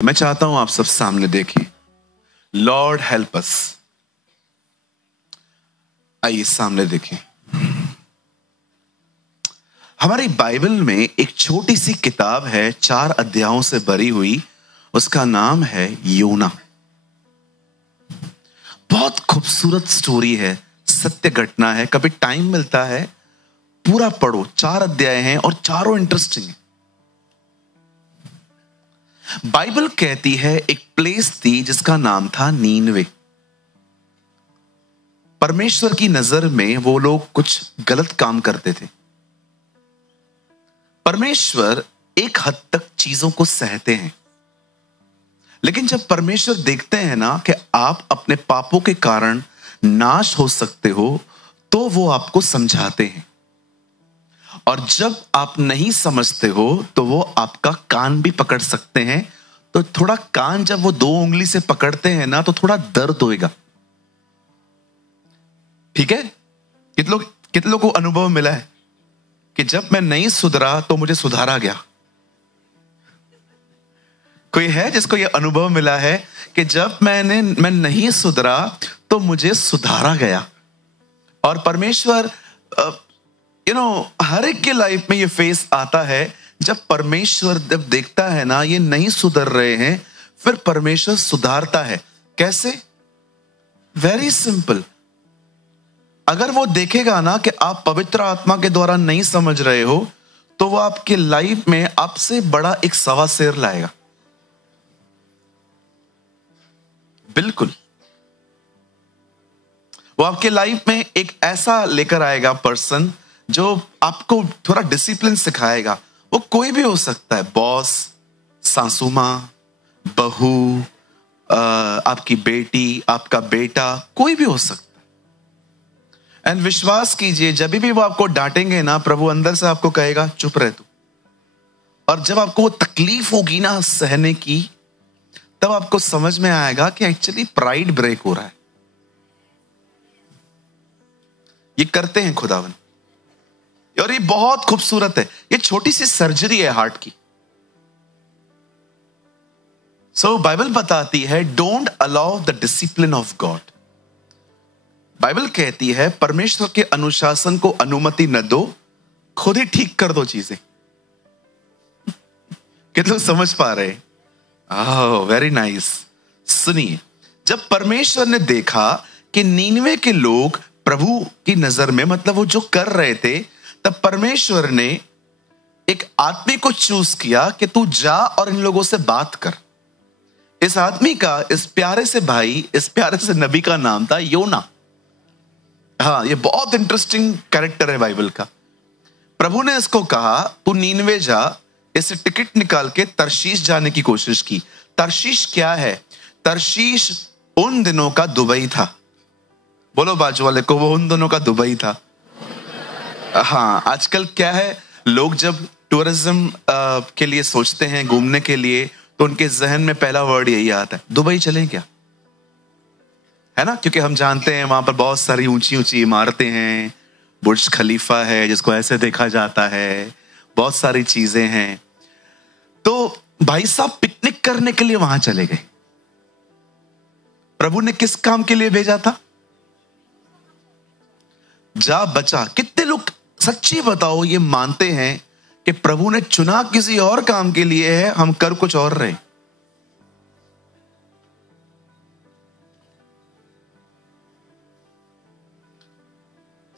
मैं चाहता हूं आप सब सामने देखिए। Lord help us. आइए सामने देखिए। हमारी बाइबल में एक छोटी सी किताब है, 4 अध्यायों से भरी हुई। उसका नाम है योना। बहुत खूबसूरत स्टोरी है, सत्य घटना है। कभी टाइम मिलता है पूरा पढ़ो। 4 अध्याय हैं और चारों इंटरेस्टिंग हैं। बाइबल कहती है एक प्लेस थी जिसका नाम था नीनवे। परमेश्वर की नजर में वो लोग कुछ गलत काम करते थे। परमेश्वर एक हद तक चीजों को सहते हैं, लेकिन जब परमेश्वर देखते हैं ना कि आप अपने पापों के कारण नाश हो सकते हो, तो वो आपको समझाते हैं। और जब आप नहीं समझते हो तो वो आपका कान भी पकड़ सकते हैं। तो थोड़ा कान जब वो 2 उंगली से पकड़ते हैं ना, तो थोड़ा दर्द होएगा। ठीक है? कितने लोगों को अनुभव मिला है कि जब मैं नहीं सुधरा तो मुझे सुधारा गया? कोई है जिसको ये अनुभव मिला है कि जब मैं नहीं सुधरा तो मुझे सुधारा गया? और परमेश्वर हर एक के लाइफ में ये फेस आता है। जब परमेश्वर जब देखता है ना ये नहीं सुधर रहे हैं, फिर परमेश्वर सुधारता है। कैसे? Very simple. अगर वो देखेगा ना कि आप पवित्र आत्मा के द्वारा नहीं समझ रहे हो, तो वो आपके लाइफ में आपसे बड़ा एक सवा शेर लाएगा। बिल्कुल, वो आपके लाइफ में एक ऐसा लेकर आएगा पर्सन जो आपको थोड़ा डिसिप्लिन सिखाएगा। वो कोई भी हो सकता है, बॉस, सासू मां, बहू, आपकी बेटी, आपका बेटा, कोई भी हो सकता है। एंड विश्वास कीजिए, जब भी वो आपको डांटेंगे ना, प्रभु अंदर से आपको कहेगा चुप रह तू। और जब आपको वो तकलीफ होगी ना सहने की, तब आपको समझ में आएगा कि एक्चुअली प्राइड ब्रेक हो रहा है। ये करते हैं खुदावन, और ये बहुत खूबसूरत है। ये छोटी सी सर्जरी है हार्ट की। सो बाइबल बताती है don't allow the discipline of God. Bible कहती है परमेश्वर के अनुशासन को अनुमति न दो, खुद ही ठीक कर दो चीजें। कितने लोग समझ पा रहे हैं? Very nice. सुनिए, जब परमेश्वर ने देखा कि नीनवे के लोग प्रभु की नजर में, मतलब वो जो कर रहे थे, तब परमेश्वर ने एक आदमी को चूज किया कि तू जा और इन लोगों से बात कर। इस आदमी का, इस प्यारे से भाई, इस प्यारे से नबी का नाम था योना। हाँ, ये बहुत इंटरेस्टिंग कैरेक्टर है बाइबल का। प्रभु ने इसको कहा तू नीनवे जा। इसे टिकट निकाल के तरशीश जाने की कोशिश की। तरशीश क्या है? तरशीश उन दिनों का दुबई था। बोलो बाजू वाले को, वो उन दिनों का दुबई था। हाँ, आजकल क्या है, लोग जब टूरिज्म के लिए सोचते हैं, घूमने के लिए, तो उनके जहन में पहला वर्ड यही आता है, दुबई चलें क्या? है ना? क्योंकि हम जानते हैं वहां पर बहुत सारी ऊंची ऊंची इमारतें हैं, बुर्ज खलीफा है जिसको ऐसे देखा जाता है, बहुत सारी चीजें हैं। तो भाई साहब पिकनिक करने के लिए वहां चले गए। प्रभु ने किस काम के लिए भेजा था? जा बचा। कितने लोग सच्ची बताओ ये मानते हैं कि प्रभु ने चुना किसी और काम के लिए है, हम कर कुछ और रहे?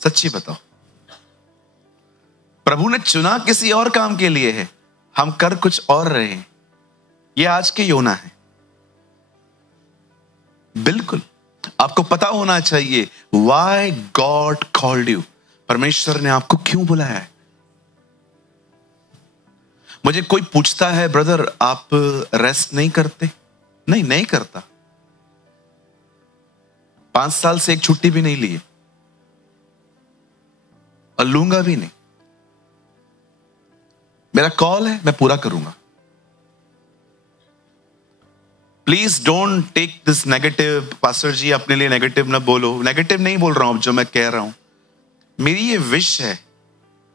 सच्ची बताओ, प्रभु ने चुना किसी और काम के लिए है, हम कर कुछ और रहे हैं। ये आज के योना है। बिल्कुल, आपको पता होना चाहिए व्हाई गॉड कॉल्ड यू। परमेश्वर ने आपको क्यों बुलाया है। मुझे कोई पूछता है, ब्रदर आप रेस्ट नहीं करते? नहीं करता। 5 साल से एक छुट्टी भी नहीं ली है, और लूंगा भी नहीं। मेरा कॉल है, मैं पूरा करूंगा। Please don't take this negative. Pastor ji अपने लिए नेगेटिव ना बोलो। नेगेटिव नहीं बोल रहा हूं, जो मैं कह रहा हूं, मेरी ये विश है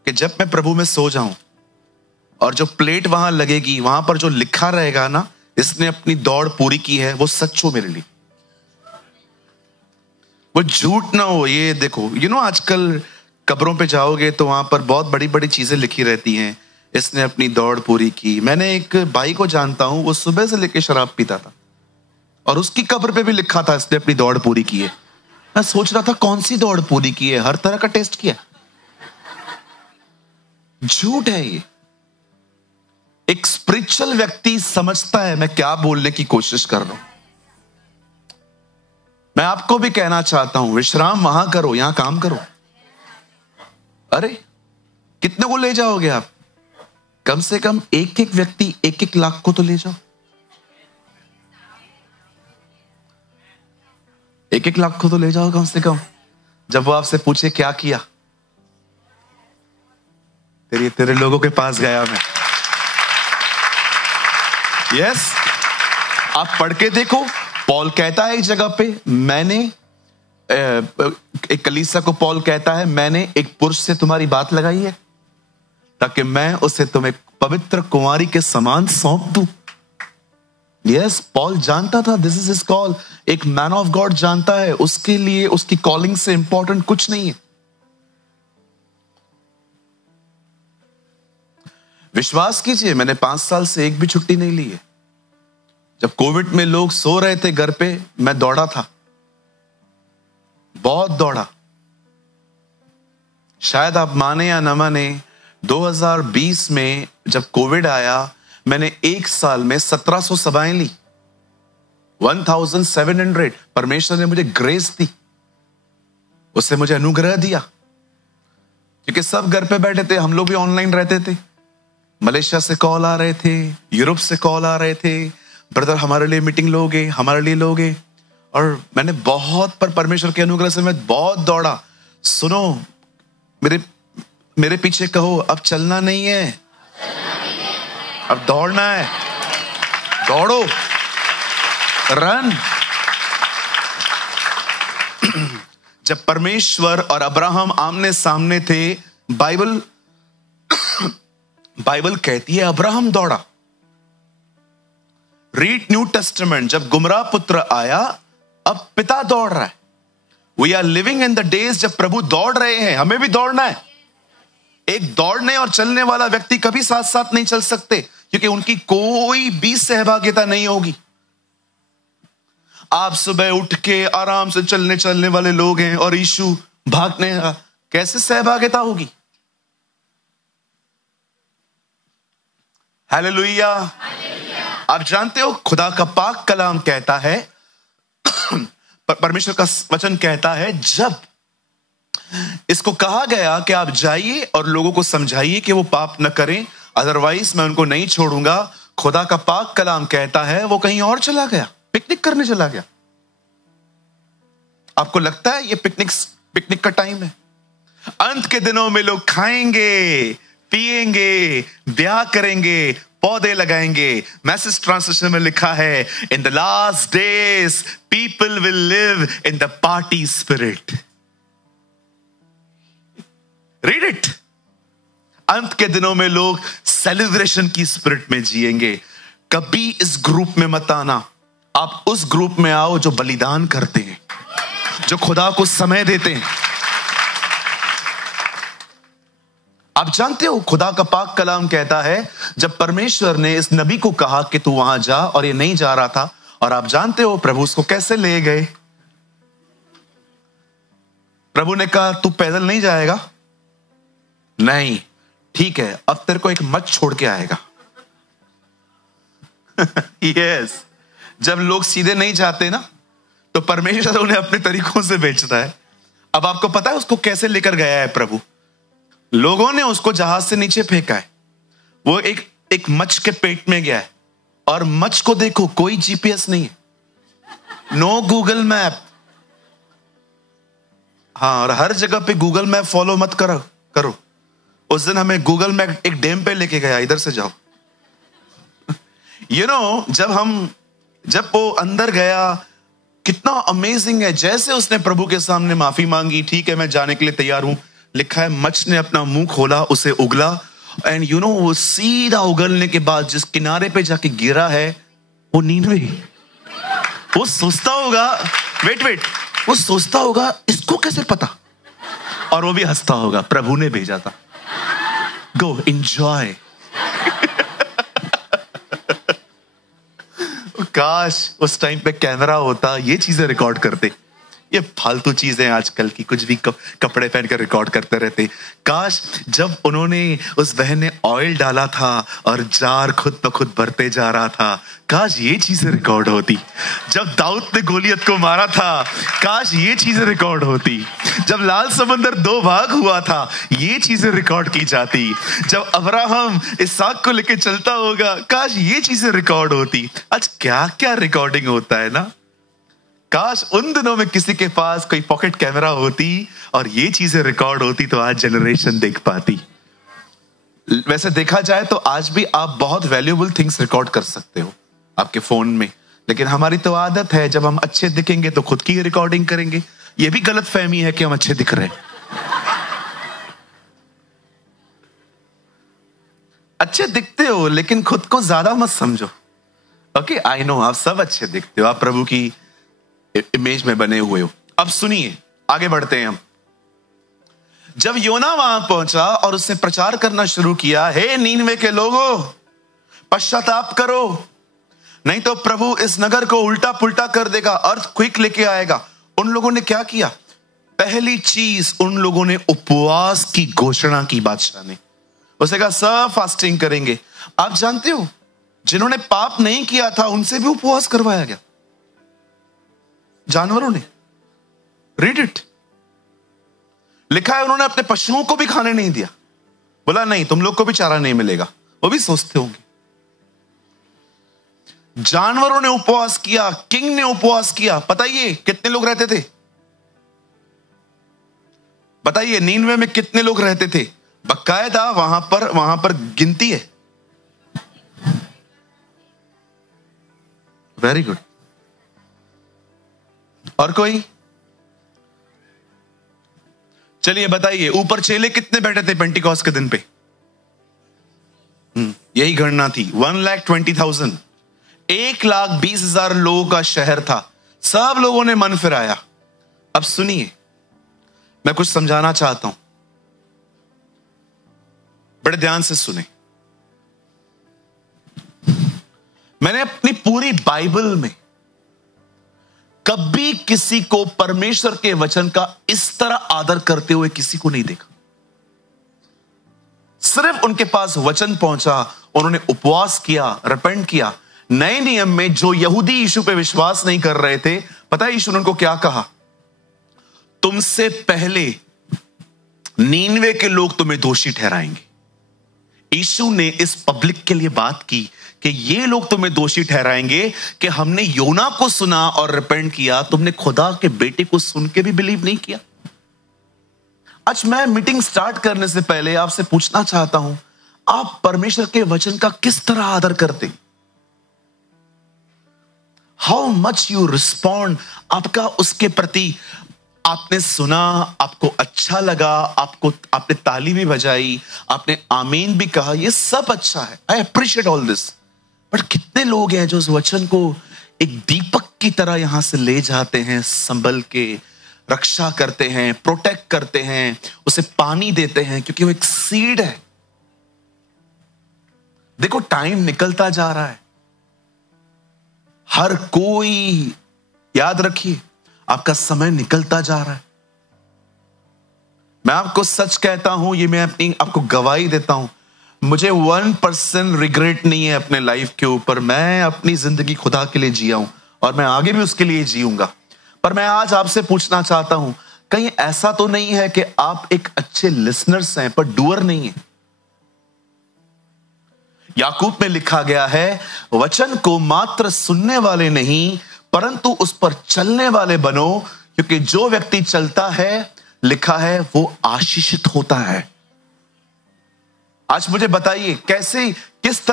कि जब मैं प्रभु में सो जाऊं और जो प्लेट वहां लगेगी, वहां पर जो लिखा रहेगा ना, इसने अपनी दौड़ पूरी की है, वो सच हो मेरे लिए, वो झूठ ना हो। ये देखो, आजकल कब्रों पे जाओगे तो वहां पर बहुत बड़ी बड़ी चीजें लिखी रहती हैं, इसने अपनी दौड़ पूरी की। मैंने एक भाई को जानता हूं, वो सुबह से लेकर शराब पीता था और उसकी कब्र पे भी लिखा था इसने अपनी दौड़ पूरी की है। मैं सोच रहा था कौन सी दौड़ पूरी की है, हर तरह का टेस्ट किया। झूठ है ये। एक स्पिरिचुअल व्यक्ति समझता है मैं क्या बोलने की कोशिश कर रहा हूं। मैं आपको भी कहना चाहता हूं, विश्राम वहां करो, यहां काम करो। अरे कितने को ले जाओगे आप? कम से कम एक एक व्यक्ति 1-1 लाख को तो ले जाओ। 1-1 लाख को तो ले जाओ कम से कम। जब वो आपसे पूछे क्या किया, तेरे लोगों के पास गया मैं। यस, आप पढ़ के देखो, पॉल कहता है एक जगह पे, मैंने एक कलीसिया को पॉल कहता है, मैंने एक पुरुष से तुम्हारी बात लगाई है ताकि मैं उसे तुम्हें पवित्र कुंवारी के समान सौंप दूं। यस, पॉल जानता था दिस इज हिज कॉल। एक मैन ऑफ गॉड जानता है उसके लिए उसकी कॉलिंग से इंपॉर्टेंट कुछ नहीं है। विश्वास कीजिए, मैंने 5 साल से एक भी छुट्टी नहीं ली है। जब कोविड में लोग सो रहे थे घर पे, मैं दौड़ा था, बहुत दौड़ा। शायद आप माने या न माने, 2020 में जब कोविड आया, मैंने एक साल में 1700 सभाएं ली, 1700। परमेश्वर ने मुझे ग्रेस दी, उससे मुझे अनुग्रह दिया, क्योंकि सब घर पे बैठे थे, हम लोग भी ऑनलाइन रहते थे। मलेशिया से कॉल आ रहे थे, यूरोप से कॉल आ रहे थे, ब्रदर हमारे लिए मीटिंग लोगे, हमारे लिए लोगे। और मैंने बहुत, पर परमेश्वर के अनुग्रह से मैं बहुत दौड़ा। सुनो, मेरे पीछे कहो, अब चलना नहीं है, अब दौड़ना है। दौड़ो, रन। जब परमेश्वर और अब्राहम आमने सामने थे, बाइबल कहती है अब्राहम दौड़ा। रीड न्यू टेस्टामेंट, जब गुमराह पुत्र आया, अब पिता दौड़ रहा है। We are living in the days जब प्रभु दौड़ रहे हैं, हमें भी दौड़ना है। एक दौड़ने और चलने वाला व्यक्ति कभी साथ साथ नहीं चल सकते, क्योंकि उनकी कोई भी सहभागिता नहीं होगी। आप सुबह उठ के आराम से चलने वाले लोग हैं और यीशु भागने का, कैसे सहभागिता होगी? हालेलुया। आप जानते हो, खुदा का पाक कलाम कहता है, परमेश्वर का वचन कहता है, जब इसको कहा गया कि आप जाइए और लोगों को समझाइए कि वो पाप न करें, अदरवाइज मैं उनको नहीं छोड़ूंगा। खुदा का पाक कलाम कहता है वो कहीं और चला गया, पिकनिक करने चला गया। आपको लगता है ये पिकनिक का टाइम है? अंत के दिनों में लोग खाएंगे, पिएंगे, ब्याह करेंगे, पौधे लगाएंगे। मैसेज ट्रांसलेशन में लिखा है, in the last days people will live in the party spirit. Read it. अंत के दिनों में लोग सेलिब्रेशन की स्पिरिट में जिएंगे। कभी इस ग्रुप में मत आना, आप उस ग्रुप में आओ जो बलिदान करते हैं, जो खुदा को समय देते हैं। आप जानते हो, खुदा का पाक कलाम कहता है, जब परमेश्वर ने इस नबी को कहा कि तू वहां जा, और ये नहीं जा रहा था, और आप जानते हो प्रभु उसको कैसे ले गए। प्रभु ने कहा तू पैदल नहीं जाएगा, नहीं, ठीक है, अब तेरे को एक मत छोड़ के आएगा। यस, जब लोग सीधे नहीं जाते ना, तो परमेश्वर उन्हें अपने तरीकों से बेचता है। अब आपको पता है उसको कैसे लेकर गया है प्रभु? लोगों ने उसको जहाज से नीचे फेंका है, वो एक मच्छ के पेट में गया है, और मच्छ को देखो, कोई जीपीएस नहीं है, नो गूगल मैप। हाँ, और हर जगह पे गूगल मैप फॉलो मत करो। उस दिन हमें गूगल मैप एक डैम पे लेके गया, इधर से जाओ। जब वो अंदर गया, कितना अमेजिंग है। जैसे उसने प्रभु के सामने माफी मांगी, ठीक है मैं जाने के लिए तैयार हूं, लिखा है मच्छ ने अपना मुंह खोला, उसे उगला, एंड वो सीधा उगलने के बाद जिस किनारे पे जाके गिरा है, वो नीनवे, वो सोचता होगा, वेट, वो सोचता होगा इसको कैसे पता, और वो भी हंसता होगा, प्रभु ने भेजा था, गो एंजॉय। काश उस टाइम पे कैमरा होता, ये चीजें रिकॉर्ड करते। ये फालतू चीजें आजकल की, कुछ भी कपड़े पहनकर रिकॉर्ड करते रहते। काश जब उन्होंने, उस बहन ने ऑयल डाला था और जार खुद ब खुद भरते जा रहा था, काश ये चीजें रिकॉर्ड होती। जब दाऊद ने गोलियत को मारा था, काश ये चीजें रिकॉर्ड होती। जब लाल समंदर 2 भाग हुआ था, ये चीजें रिकॉर्ड की जाती। जब अब्राहम इसहाक को लेके चलता होगा, काश ये चीजें रिकॉर्ड होती। आज क्या क्या रिकॉर्डिंग होता है ना। काश उन दिनों में किसी के पास कोई पॉकेट कैमरा होती और ये चीजें रिकॉर्ड होती, तो आज जनरेशन देख पाती। वैसे देखा जाए तो आज भी आप बहुत वैल्यूएबल थिंग्स रिकॉर्ड कर सकते हो आपके फोन में, लेकिन हमारी तो आदत है जब हम अच्छे दिखेंगे तो खुद की रिकॉर्डिंग करेंगे। ये भी गलत फहमी है कि हम अच्छे दिख रहे हैं। अच्छे दिखते हो लेकिन खुद को ज्यादा मत समझो। ओके, आई नो आप सब अच्छे दिखते हो, आप प्रभु की इमेज में बने हुए हो। अब सुनिए, आगे बढ़ते हैं हम। जब योना वहां पहुंचा और उसने प्रचार करना शुरू किया, हे नीनवे के लोगों, पश्चाताप करो, नहीं तो प्रभु इस नगर को उल्टा पुल्टा कर देगा, अर्थक्वेक लेके आएगा। उन लोगों ने क्या किया? पहली चीज, उन लोगों ने उपवास की घोषणा की। बादशाह ने उसे कहा सब फास्टिंग करेंगे। आप जानते हो जिन्होंने पाप नहीं किया था उनसे भी उपवास करवाया गया, जानवरों ने। रीड इट, लिखा है उन्होंने अपने पशुओं को भी खाने नहीं दिया। बोला नहीं, तुम लोग को भी चारा नहीं मिलेगा। वो भी सोचते होंगे। जानवरों ने उपवास किया, किंग ने उपवास किया। बताइए कितने लोग रहते थे? बताइए नीनवे में कितने लोग रहते थे? बकायदा वहां पर गिनती है। Very good. और कोई? चलिए बताइए, ऊपर चेले कितने बैठे थे पेंटिकॉस्ट के दिन पे? यही गणना थी, 1,20,000। 1,20,000 लोगों का शहर था। सब लोगों ने मन फिराया। अब सुनिए, मैं कुछ समझाना चाहता हूं, बड़े ध्यान से सुने। मैंने अपनी पूरी बाइबल में कभी किसी को परमेश्वर के वचन का इस तरह आदर करते हुए किसी को नहीं देखा। सिर्फ उनके पास वचन पहुंचा, उन्होंने उपवास किया, रिपेंट किया। नए नियम में जो यहूदी यीशु पे विश्वास नहीं कर रहे थे, पता है यीशु ने उनको क्या कहा? तुमसे पहले नीनवे के लोग तुम्हें दोषी ठहराएंगे। यीशु ने इस पब्लिक के लिए बात की कि ये लोग तुम्हें दोषी ठहराएंगे कि हमने योना को सुना और रिपेंट किया, तुमने खुदा के बेटे को सुन के भी बिलीव नहीं किया। आज मैं मीटिंग स्टार्ट करने से पहले आपसे पूछना चाहता हूं, आप परमेश्वर के वचन का किस तरह आदर करते? How much you respond? आपका उसके प्रति, आपने सुना, आपको अच्छा लगा, आपने ताली भी बजाई, आपने आमीन भी कहा, ये सब अच्छा है। I appreciate all this. But कितने लोग हैं जो उस वचन को एक दीपक की तरह यहां से ले जाते हैं, संभल के रक्षा करते हैं, प्रोटेक्ट करते हैं, उसे पानी देते हैं, क्योंकि वो एक सीड है। देखो टाइम निकलता जा रहा है। हर कोई, याद रखिए, आपका समय निकलता जा रहा है। मैं आपको सच कहता हूं, ये मैं अपनी आपको गवाही देता हूं, मुझे 1% रिग्रेट नहीं है अपने लाइफ के ऊपर। मैं अपनी जिंदगी खुदा के लिए जिया हूं और मैं आगे भी उसके लिए जीऊंगा। पर मैं आज आपसे पूछना चाहता हूं, कहीं ऐसा तो नहीं है कि आप एक अच्छे लिसनर्स हैं पर डूअर नहीं है? याकूब में लिखा गया है, वचन को मात्र सुनने वाले नहीं परंतु उस पर चलने वाले बनो, क्योंकि जो व्यक्ति चलता है, लिखा है, वो आशीषित होता है। आज मुझे बताइए, कैसे, किस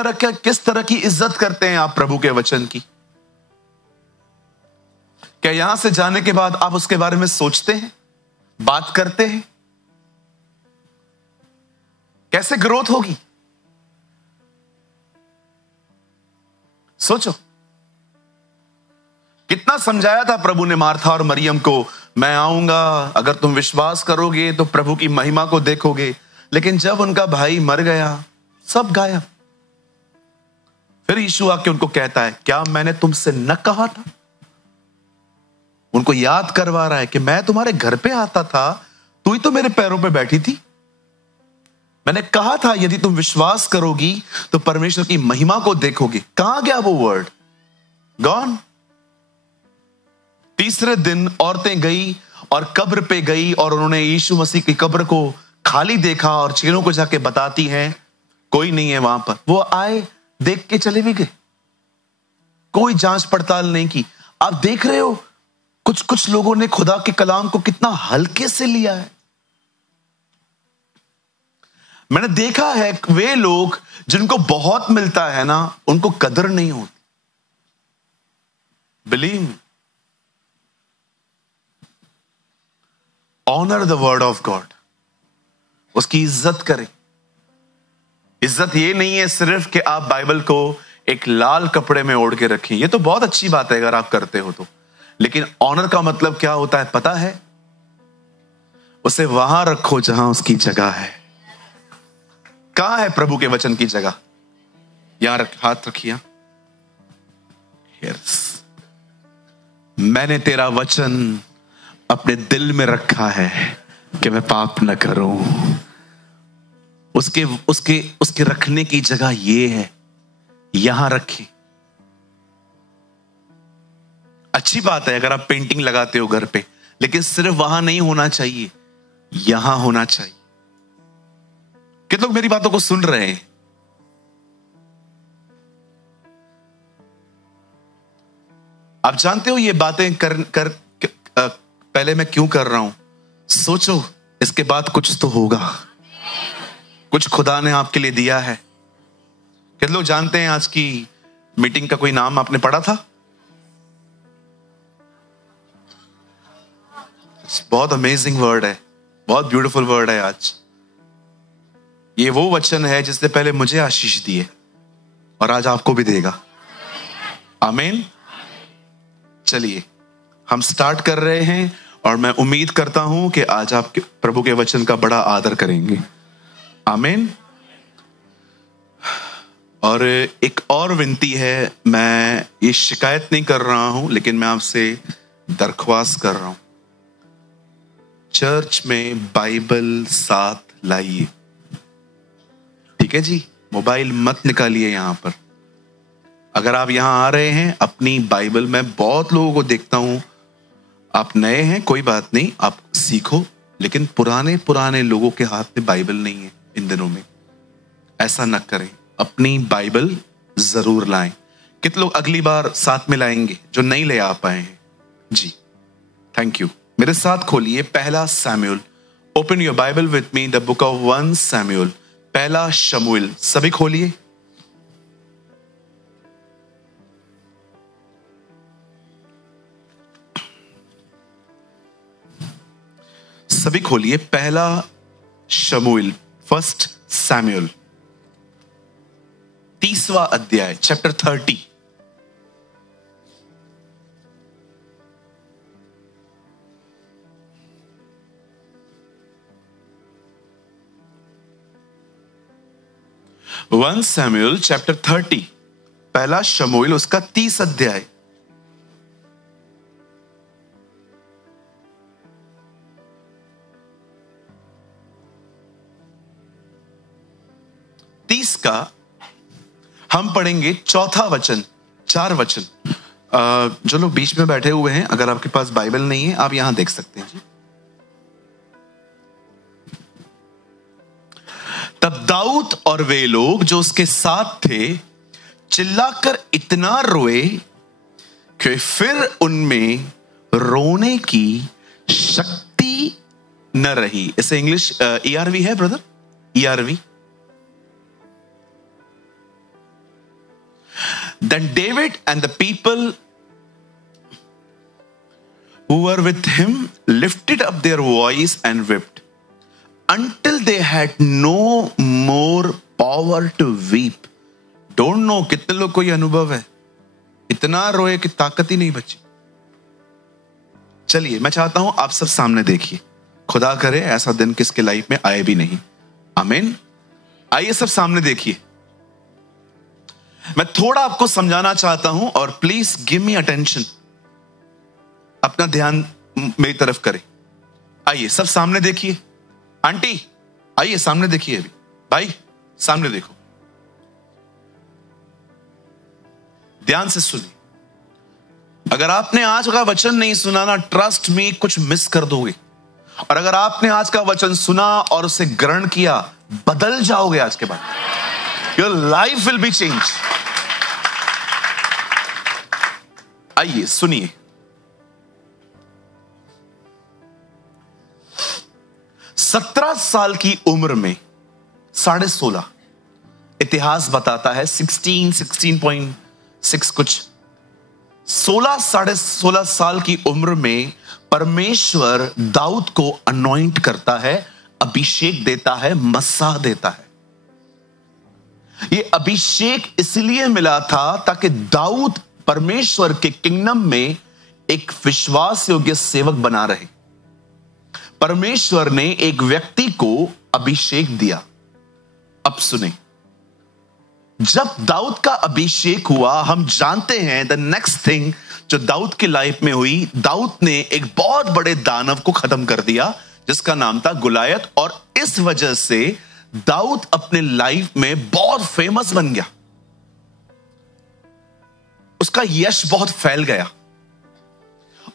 तरह की इज्जत करते हैं आप प्रभु के वचन की? क्या यहां से जाने के बाद आप उसके बारे में सोचते हैं, बात करते हैं? कैसे ग्रोथ होगी? सोचो। कितना समझाया था प्रभु ने मार्था और मरियम को, मैं आऊंगा, अगर तुम विश्वास करोगे तो प्रभु की महिमा को देखोगे। लेकिन जब उनका भाई मर गया, सब गायब। फिर यीशु आके उनको कहता है, क्या मैंने तुमसे न कहा था? उनको याद करवा रहा है कि मैं तुम्हारे घर पे आता था, तू ही तो मेरे पैरों पे बैठी थी। मैंने कहा था यदि तुम विश्वास करोगी तो परमेश्वर की महिमा को देखोगे। कहां गया वो वर्ड? गॉन। तीसरे दिन औरतें गई और कब्र पे गई और उन्होंने यीशु मसीह की कब्र को खाली देखा और चेलों को जाके बताती हैं कोई नहीं है वहां पर। वो आए, देख के चले भी गए, कोई जांच पड़ताल नहीं की। आप देख रहे हो कुछ कुछ लोगों ने खुदा के कलाम को कितना हल्के से लिया है। मैंने देखा है वे लोग जिनको बहुत मिलता है ना, उनको कदर नहीं होती। Believe me, honour the word of God, उसकी इज्जत करें। इज्जत ये नहीं है सिर्फ कि आप बाइबल को एक लाल कपड़े में ओढ़ के रखें, ये तो बहुत अच्छी बात है अगर आप करते हो तो, लेकिन ऑनर का मतलब क्या होता है पता है? उसे वहां रखो जहां उसकी जगह है। कहां है प्रभु के वचन की जगह? यहां रख, हाथ रखिए। मैंने तेरा वचन अपने दिल में रखा है कि मैं पाप न करूं। उसके उसके उसके रखने की जगह ये है, यहां रखें। अच्छी बात है अगर आप पेंटिंग लगाते हो घर पे, लेकिन सिर्फ वहां नहीं होना चाहिए, यहां होना चाहिए। कितने लोग मेरी बातों को सुन रहे हैं? आप जानते हो ये बातें कर पहले मैं क्यों कर रहा हूं? सोचो इसके बाद कुछ तो होगा, कुछ खुदा ने आपके लिए दिया है। कितने लोग जानते हैं आज की मीटिंग का कोई नाम आपने पढ़ा था? बहुत अमेजिंग वर्ड है, बहुत ब्यूटीफुल वर्ड है। आज ये वो वचन है जिसने पहले मुझे आशीष दिए और आज आपको भी देगा। आमीन। चलिए हम स्टार्ट कर रहे हैं और मैं उम्मीद करता हूं कि आज आप प्रभु के वचन का बड़ा आदर करेंगे। आमीन। और एक और विनती है, मैं ये शिकायत नहीं कर रहा हूं लेकिन मैं आपसे दरख्वास्त कर रहा हूं, चर्च में बाइबल साथ लाइए। ठीक है जी, मोबाइल मत निकालिए यहां पर। अगर आप यहां आ रहे हैं अपनी बाइबल, मैं बहुत लोगों को देखता हूं, आप नए हैं कोई बात नहीं, आप सीखो, लेकिन पुराने लोगों के हाथ में बाइबल नहीं है इन दिनों में। ऐसा न करें, अपनी बाइबल जरूर लाएं। कितने लोग अगली बार साथ में लाएंगे जो नहीं ले आ पाए हैं? जी थैंक यू। मेरे साथ खोलिए पहला Samuel. Open your Bible with me, the book of 1 Samuel, पहला शमूएल। सभी खोलिए। सभी खोलिए पहला शमूएल, 1 सैमुएल, 30वां अध्याय, चैप्टर 30। वन सैमुएल चैप्टर 30, पहला शमूएल उसका 30 अध्याय। का हम पढ़ेंगे चौथा वचन, 4 वचन। जो लोग बीच में बैठे हुए हैं, अगर आपके पास बाइबल नहीं है आप यहां देख सकते हैं जी। तब दाऊद और वे लोग जो उसके साथ थे चिल्लाकर इतना रोए कि फिर उनमें रोने की शक्ति न रही। इसे इंग्लिश ERV है brother, ERV। Then David and the people who were with him lifted up their voice and wept until they had no more power to weep. Don't know कितने लोग को ये अनुभव है, इतना रोए कि ताकत ही नहीं बची। चलिए मैं चाहता हूं आप सब सामने देखिए, खुदा करे ऐसा दिन किसके लाइफ में आए भी नहीं। आमीन। आइए सब सामने देखिए। मैं थोड़ा आपको समझाना चाहता हूं और प्लीज गिव मी अटेंशन, अपना ध्यान मेरी तरफ करें। आइए सब सामने देखिए। आंटी आइए सामने देखिए, अभी भाई सामने देखो, ध्यान से सुनिए। अगर आपने आज का वचन नहीं सुना ना, ट्रस्ट मी कुछ मिस कर दोगे। और अगर आपने आज का वचन सुना और उसे ग्रहण किया, बदल जाओगे आज के बाद। Your life will be change. आइए सुनिए। सत्रह साल की उम्र में 16.5, इतिहास बताता है 16.6 कुछ, 16.5 साल की उम्र में परमेश्वर दाऊद को अनॉइंट करता है, अभिषेक देता है, मस्सा देता है। यह अभिषेक इसलिए मिला था ताकि दाऊद परमेश्वर के किंगडम में एक विश्वास योग्य सेवक बना रहे। परमेश्वर ने एक व्यक्ति को अभिषेक दिया। अब सुने, जब दाऊद का अभिषेक हुआ, हम जानते हैं द नेक्स्ट थिंग जो दाऊद की लाइफ में हुई, दाऊद ने एक बहुत बड़े दानव को खत्म कर दिया जिसका नाम था गुलायत। और इस वजह से दाऊद अपने लाइफ में बहुत फेमस बन गया, उसका यश बहुत फैल गया।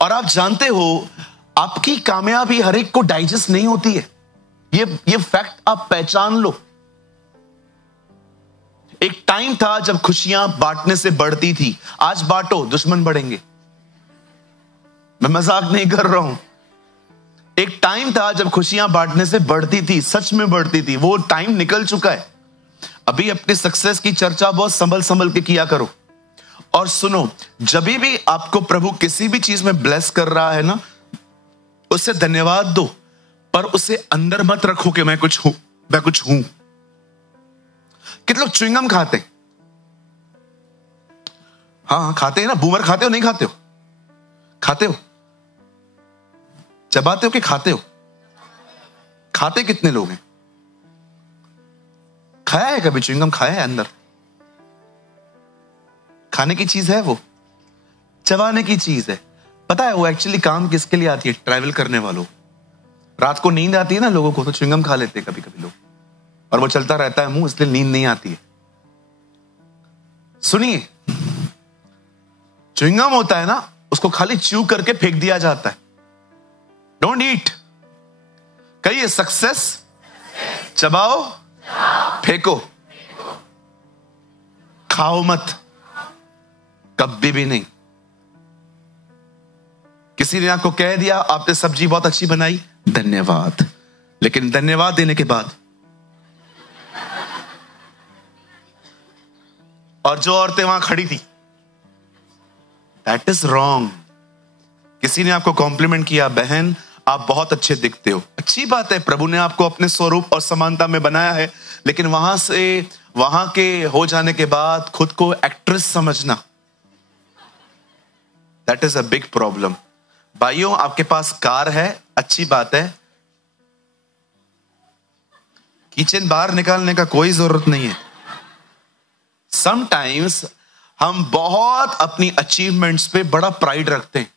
और आप जानते हो, आपकी कामयाबी हर एक को डाइजेस्ट नहीं होती है, ये फैक्ट आप पहचान लो। एक टाइम था जब खुशियां बांटने से बढ़ती थी, आज बांटो दुश्मन बढ़ेंगे। मैं मजाक नहीं कर रहा हूं। एक टाइम था जब खुशियां बांटने से बढ़ती थी, सच में बढ़ती थी, वो टाइम निकल चुका है। अभी अपनी सक्सेस की चर्चा बहुत संभल संभल के किया करो। और सुनो, जब भी आपको प्रभु किसी भी चीज में ब्लेस कर रहा है ना, उसे धन्यवाद दो, पर उसे अंदर मत रखो कि मैं कुछ हूं, मैं कुछ हूं। कितने लोग च्युइंगम खाते हैं? हाँ खाते हैं ना। बूमर खाते हो नहीं खाते हो? खाते हो? चबाते हो कि खाते हो? खाते कितने लोग हैं? खाया है कभी च्युइंगम? खाया है अंदर? खाने की चीज है वो, चबाने की चीज है। पता है वो एक्चुअली काम किसके लिए आती है? ट्रैवल करने वालों। रात को नींद आती है ना लोगों को, तो च्युइंगम खा लेते हैं कभी कभी लोग, और वो चलता रहता है मुंह, इसलिए नींद नहीं आती है। सुनिए, च्युइंगम होता है ना, उसको खाली च्यू करके फेंक दिया जाता है। Don't eat. कहिए सक्सेस, चबाओ, फेंको, खाओ मत, कभी भी नहीं। किसी ने आपको कह दिया आपने सब्जी बहुत अच्छी बनाई, धन्यवाद, लेकिन धन्यवाद देने के बाद, और जो औरतें वहां खड़ी थी, दैट इज रॉन्ग। किसी ने आपको कॉम्प्लीमेंट किया, बहन आप बहुत अच्छे दिखते हो, अच्छी बात है, प्रभु ने आपको अपने स्वरूप और समानता में बनाया है, लेकिन वहां के हो जाने के बाद खुद को एक्ट्रेस समझना, that is a big problem. भाइयों, आपके पास कार है, अच्छी बात है, किचन बाहर निकालने का कोई जरूरत नहीं है। समटाइम्स हम बहुत अपनी अचीवमेंट्स पे बड़ा प्राइड रखते हैं,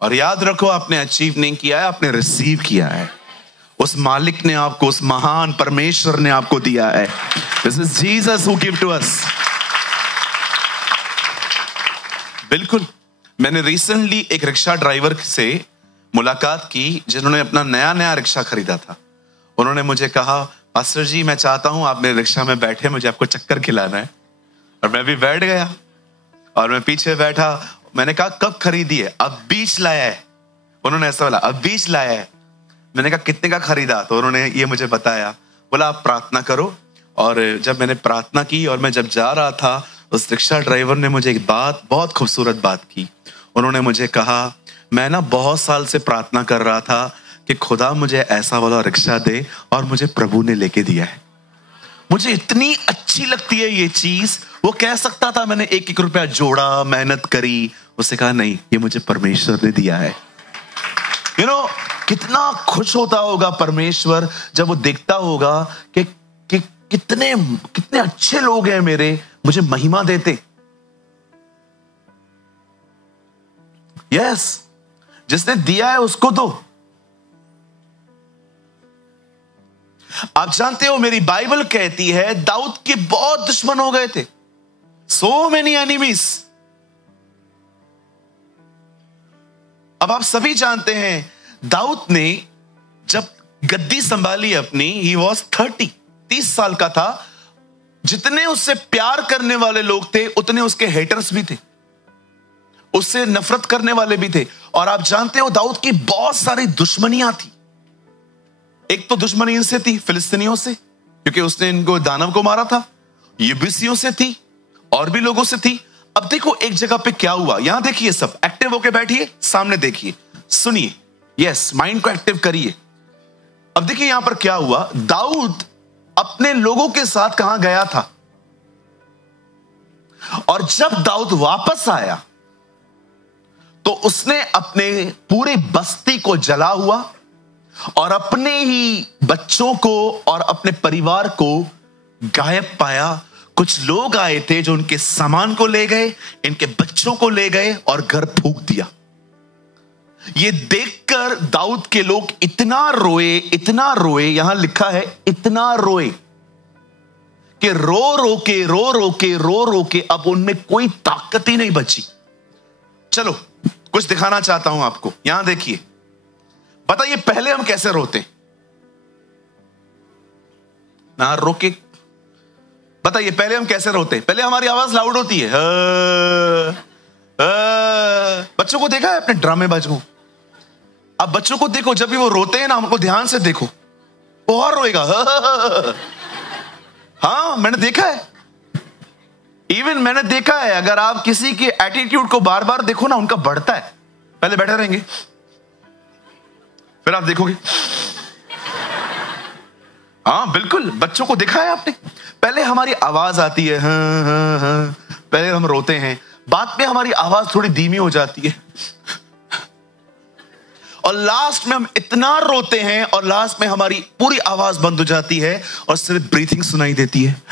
और याद रखो आपने अचीव नहीं किया है, आपने रिसीव किया है। उस मालिक ने आपको, उस महान परमेश्वर ने आपको दिया है। This is Jesus who give to us. बिल्कुल। मैंने रिसेंटली एक रिक्शा ड्राइवर से मुलाकात की जिन्होंने अपना नया रिक्शा खरीदा था। उन्होंने मुझे कहा, पास्टर जी मैं चाहता हूं आप मेरे रिक्शा में बैठे, मुझे आपको चक्कर खिलाना है। और मैं भी बैठ गया और मैं पीछे बैठा। मैंने कहा कब खरीदी है? अब बीच लाया है। उन्होंने ऐसा बोला, अब बीच लाया है। मैंने कहा कितने का खरीदा? तो उन्होंने ये मुझे बताया, बोला आप प्रार्थना करो। और जब मैंने प्रार्थना की और मैं जब जा रहा था, उस रिक्शा ड्राइवर ने मुझे एक बात, बहुत खूबसूरत बात की। उन्होंने मुझे कहा, मैं ना बहुत साल से प्रार्थना कर रहा था कि खुदा मुझे ऐसा वाला रिक्शा दे, और मुझे प्रभु ने लेके दिया है। मुझे इतनी अच्छी लगती है ये चीज। वो कह सकता था मैंने 1-1 रुपया जोड़ा, मेहनत करी, उसने कहा नहीं, ये मुझे परमेश्वर ने दिया है। कितना खुश होता होगा परमेश्वर जब वो देखता होगा कि कितने अच्छे लोग हैं मेरे, मुझे महिमा देते। यस, जिसने दिया है उसको दो। आप जानते हो, मेरी बाइबल कहती है दाऊद के बहुत दुश्मन हो गए थे, सो मेनी एनिमीज। अब आप सभी जानते हैं, दाऊद ने जब गद्दी संभाली अपनी, ही वॉज 30 साल का था। जितने उससे प्यार करने वाले लोग थे उतने उसके हेटर्स भी थे, उससे नफरत करने वाले भी थे। और आप जानते हो दाऊद की बहुत सारी दुश्मनियां थी। एक तो दुश्मनी इनसे थी, फिलिस्तीनियों से, क्योंकि उसने इनको दानव को मारा था। यबूसियों से थी, और भी लोगों से थी। अब देखो एक जगह पे क्या हुआ, यहां देखिए, सब एक्टिव होके बैठिए, सामने देखिए, सुनिए, यस, माइंड को एक्टिव करिए। अब देखिए यहां पर क्या हुआ। दाऊद अपने लोगों के साथ कहां गया था, और जब दाऊद वापस आया तो उसने अपने पूरी बस्ती को जला हुआ और अपने ही बच्चों को और अपने परिवार को गायब पाया। कुछ लोग आए थे जो उनके सामान को ले गए, इनके बच्चों को ले गए और घर फूंक दिया। ये देखकर दाऊद के लोग इतना रोए, यहां लिखा है इतना रोए कि रो रो के अब उनमें कोई ताकत ही नहीं बची। चलो कुछ दिखाना चाहता हूं आपको, यहां देखिए। बताइए पहले हम कैसे रोते ना, रो के बताइए पहले हम कैसे रोते। पहले हमारी आवाज लाउड होती है, बच्चों को देखा है अपने ड्रामेबाज को? अब बच्चों को देखो, जब भी वो रोते हैं ना, हमको ध्यान से देखो, वो और रोएगा। हाँ, मैंने देखा है, इवन मैंने देखा है, अगर आप किसी के एटीट्यूड को बार बार देखो ना, उनका बढ़ता है। पहले बैठे रहेंगे, फिर आप देखोगे। हाँ बिल्कुल, बच्चों को देखा है आपने, पहले हमारी आवाज आती है, हाँ, हाँ, हाँ, पहले हम रोते हैं, बाद में हमारी आवाज थोड़ी धीमी हो जाती है, और लास्ट में हम इतना रोते हैं और लास्ट में हमारी पूरी आवाज बंद हो जाती है और सिर्फ ब्रीथिंग सुनाई देती है।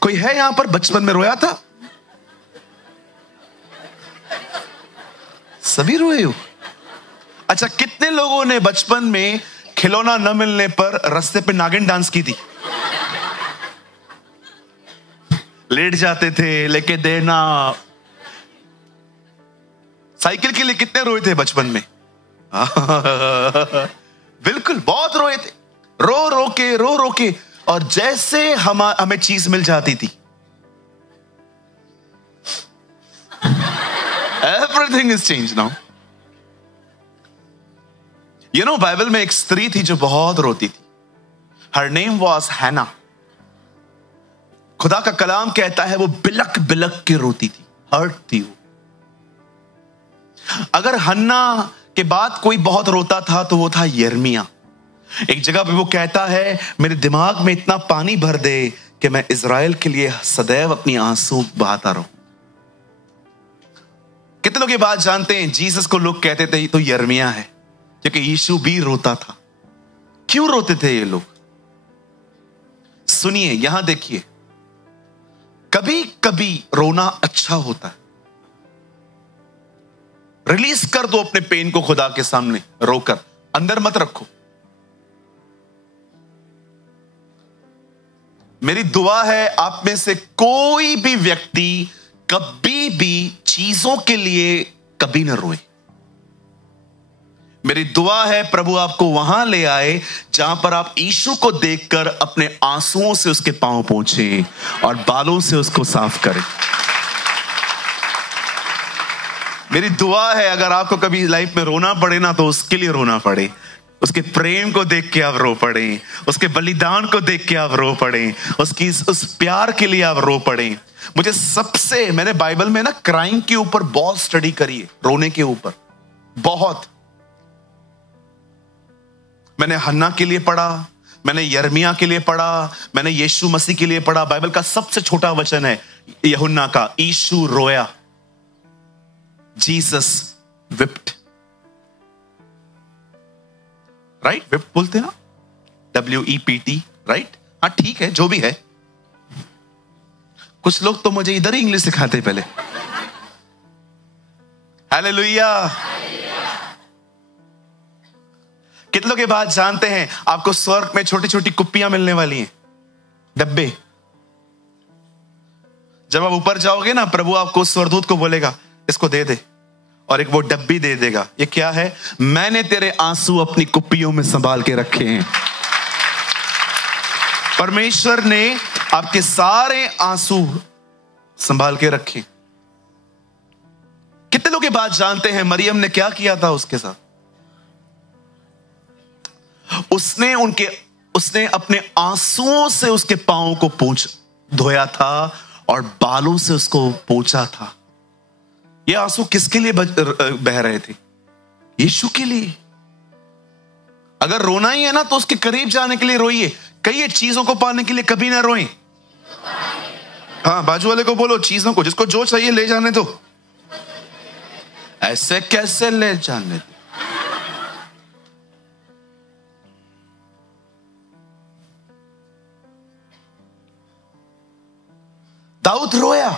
कोई है यहां पर बचपन में रोया था? सभी रोए हो? अच्छा, कितने लोगों ने बचपन में खिलौना न मिलने पर रास्ते पे नागिन डांस की थी? लेट जाते थे, लेके देना। साइकिल के लिए कितने रोए थे बचपन में? बिल्कुल, बहुत रोए थे, रो रो के, और जैसे हमें चीज मिल जाती थी, everything is change now. Bible में एक स्त्री थी जो बहुत रोती थी। हर नेम वॉज हैना। खुदा का कलाम कहता है वो बिलक बिलक के रोती थी, हर्ट थी वो। अगर हन्ना के बाद कोई बहुत रोता था तो वो था यिर्मयाह। एक जगह पे वो कहता है, मेरे दिमाग में इतना पानी भर दे कि मैं इज़राइल के लिए सदैव अपनी आंसू बहाता रहूं। कितने लोग ये बात जानते हैं, जीसस को लोग कहते थे तो यिर्मयाह है, क्योंकि यीशु भी रोता था। क्यों रोते थे ये लोग? सुनिए, यहां देखिए, कभी कभी रोना अच्छा होता है। रिलीज कर दो अपने पेन को खुदा के सामने, रोकर अंदर मत रखो। मेरी दुआ है आप में से कोई भी व्यक्ति कभी भी चीजों के लिए कभी न रोए। मेरी दुआ है प्रभु आपको वहां ले आए जहां पर आप यीशु को देखकर अपने आंसुओं से उसके पांव पोंछें और बालों से उसको साफ करें। मेरी दुआ है अगर आपको कभी लाइफ में रोना पड़े ना, तो उसके लिए रोना पड़े, उसके प्रेम को देख के आप रो पड़े, उसके बलिदान को देख के आप रो पड़े, उस प्यार के लिए आप रो पड़े। मैंने बाइबल में ना क्राइम के ऊपर बहुत स्टडी करी है, रोने के ऊपर बहुत। मैंने हन्ना के लिए पढ़ा, मैंने यिर्मयाह के लिए पढ़ा, मैंने यीशु मसीह के लिए पढ़ा। बाइबल का सबसे छोटा वचन है यूहन्ना का, यीशु रोया। Jesus whipped, right? विप्ड बोलते ना, WEPT, राइट? हाँ ठीक है, जो भी है। कुछ लोग तो मुझे इधर ही इंग्लिश सिखाते पहले। हालेलुया। कितनों के बाद जानते हैं आपको स्वर्ग में छोटी छोटी कुप्पियां मिलने वाली हैं, डब्बे। जब आप ऊपर जाओगे ना, प्रभु आपको स्वर्गदूत को बोलेगा इसको दे दे, और एक वो डब्बी दे देगा। ये क्या है? मैंने तेरे आंसू अपनी कुप्पियों में संभाल के रखे हैं। परमेश्वर ने आपके सारे आंसू संभाल के रखे। कितने लोग ये बात जानते हैं मरियम ने क्या किया था उसके साथ? उसने अपने आंसुओं से उसके पांवों को धोया था और बालों से उसको पोंछा था। ये आंसू किसके लिए बह रहे थे? यीशु के लिए। अगर रोना ही है ना तो उसके करीब जाने के लिए रोइए, कई चीजों को पाने के लिए कभी ना रोएं। हाँ, बाजू वाले को बोलो चीजों को, जिसको जो चाहिए ले जाने दो। ऐसे कैसे ले जाने दो? दाऊद रोया,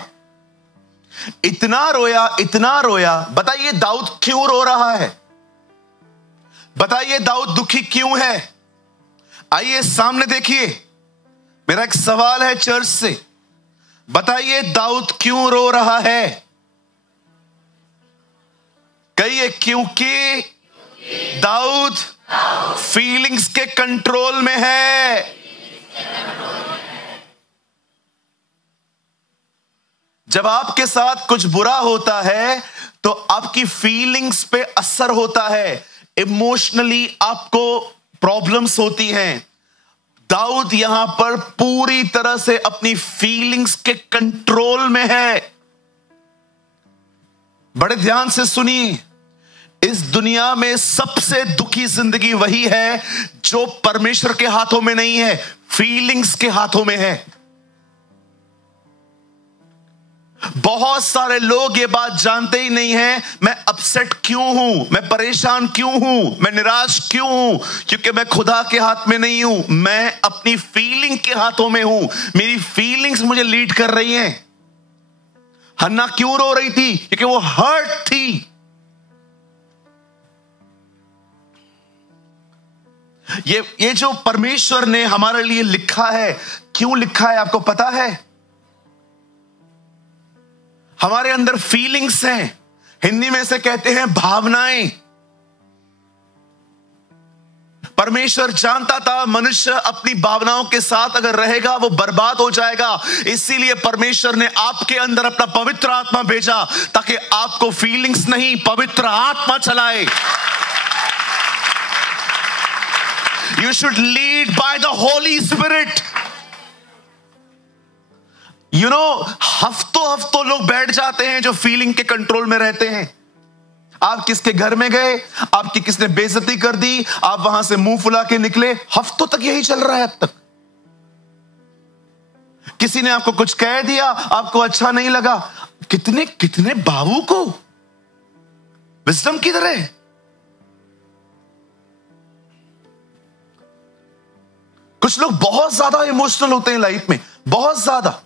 इतना रोया, इतना रोया। बताइए दाऊद क्यों रो रहा है? बताइए दाऊद दुखी क्यों है? आइए सामने देखिए। मेरा एक सवाल है चर्च से, बताइए दाऊद क्यों रो रहा है? कहिए क्योंकि दाऊद फीलिंग्स के कंट्रोल में है। जब आपके साथ कुछ बुरा होता है तो आपकी फीलिंग्स पे असर होता है, इमोशनली आपको प्रॉब्लम्स होती हैं। दाऊद यहां पर पूरी तरह से अपनी फीलिंग्स के कंट्रोल में है। बड़े ध्यान से सुनिए, इस दुनिया में सबसे दुखी जिंदगी वही है जो परमेश्वर के हाथों में नहीं है, फीलिंग्स के हाथों में है। बहुत सारे लोग ये बात जानते ही नहीं हैं, मैं अपसेट क्यों हूं, मैं परेशान क्यों हूं, मैं निराश क्यों हूं? क्योंकि मैं खुदा के हाथ में नहीं हूं, मैं अपनी फीलिंग के हाथों में हूं। मेरी फीलिंग्स मुझे लीड कर रही हैं। हन्ना क्यों रो रही थी? क्योंकि वो हर्ट थी। ये जो परमेश्वर ने हमारे लिए लिखा है, क्यों लिखा है आपको पता है? हमारे अंदर फीलिंग्स हैं, हिंदी में से कहते हैं भावनाएं। परमेश्वर जानता था मनुष्य अपनी भावनाओं के साथ अगर रहेगा वो बर्बाद हो जाएगा। इसीलिए परमेश्वर ने आपके अंदर अपना पवित्र आत्मा भेजा ताकि आपको फीलिंग्स नहीं, पवित्र आत्मा चलाए। You should lead by the Holy Spirit. You know, हफ्तों लोग बैठ जाते हैं जो फीलिंग के कंट्रोल में रहते हैं। आप किसके घर में गए, आपकी किसने बेइज्जती कर दी, आप वहां से मुंह फुला के निकले, हफ्तों तक यही चल रहा है। अब तक किसी ने आपको कुछ कह दिया, आपको अच्छा नहीं लगा। कितने बाबू को विजडम किधर है? कुछ लोग बहुत ज्यादा इमोशनल होते हैं लाइफ में, बहुत ज्यादा।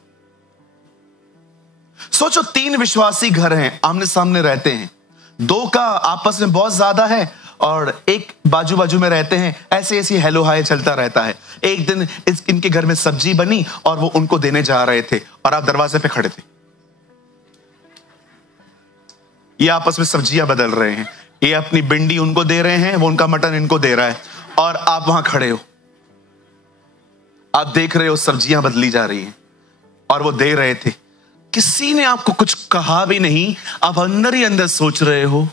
सोचो 3 विश्वासी घर हैं, आमने सामने रहते हैं, 2 का आपस में बहुत ज्यादा है और एक बाजू बाजू में रहते हैं। ऐसे हेलो हाय चलता रहता है। एक दिन इनके घर में सब्जी बनी और वो उनको देने जा रहे थे और आप दरवाजे पे खड़े थे। ये आपस में सब्जियां बदल रहे हैं, ये अपनी भिंडी उनको दे रहे हैं, वो उनका मटन इनको दे रहा है, और आप वहां खड़े हो, आप देख रहे हो सब्जियां बदली जा रही हैं और वो दे रहे थे। किसी ने आपको कुछ कहा भी नहीं, आप अंदर ही अंदर सोच रहे हो।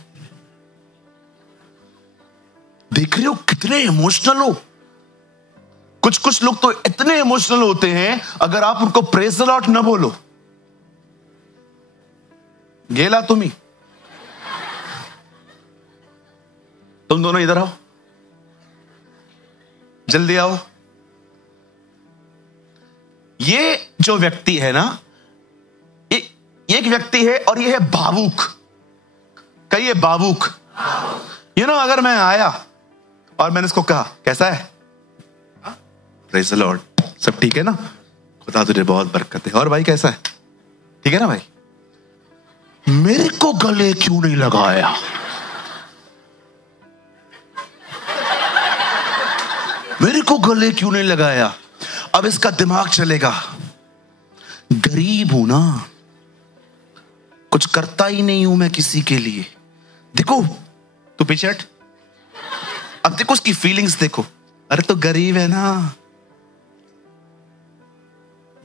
देख रहे हो कितने इमोशनल हो। कुछ लोग तो इतने इमोशनल होते हैं, अगर आप उनको प्रेज द लॉर्ड न बोलो, गेला तुम दोनों इधर आओ, जल्दी आओ। ये जो व्यक्ति है ना, एक व्यक्ति है और ये है भावुक। कहिए बाबूक। अगर मैं आया और मैंने इसको कहा कैसा है, प्रेज़ द लॉर्ड, सब ठीक है ना, खुदा तुझे बहुत बरकत है, और भाई कैसा है, ठीक है ना भाई, मेरे को गले क्यों नहीं लगाया? मेरे को गले क्यों नहीं लगाया? अब इसका दिमाग चलेगा, गरीब हूं ना, कुछ करता ही नहीं हूं मैं किसी के लिए। देखो तू पीछे हट, अब देखो उसकी फीलिंग्स देखो, अरे तो गरीब है ना,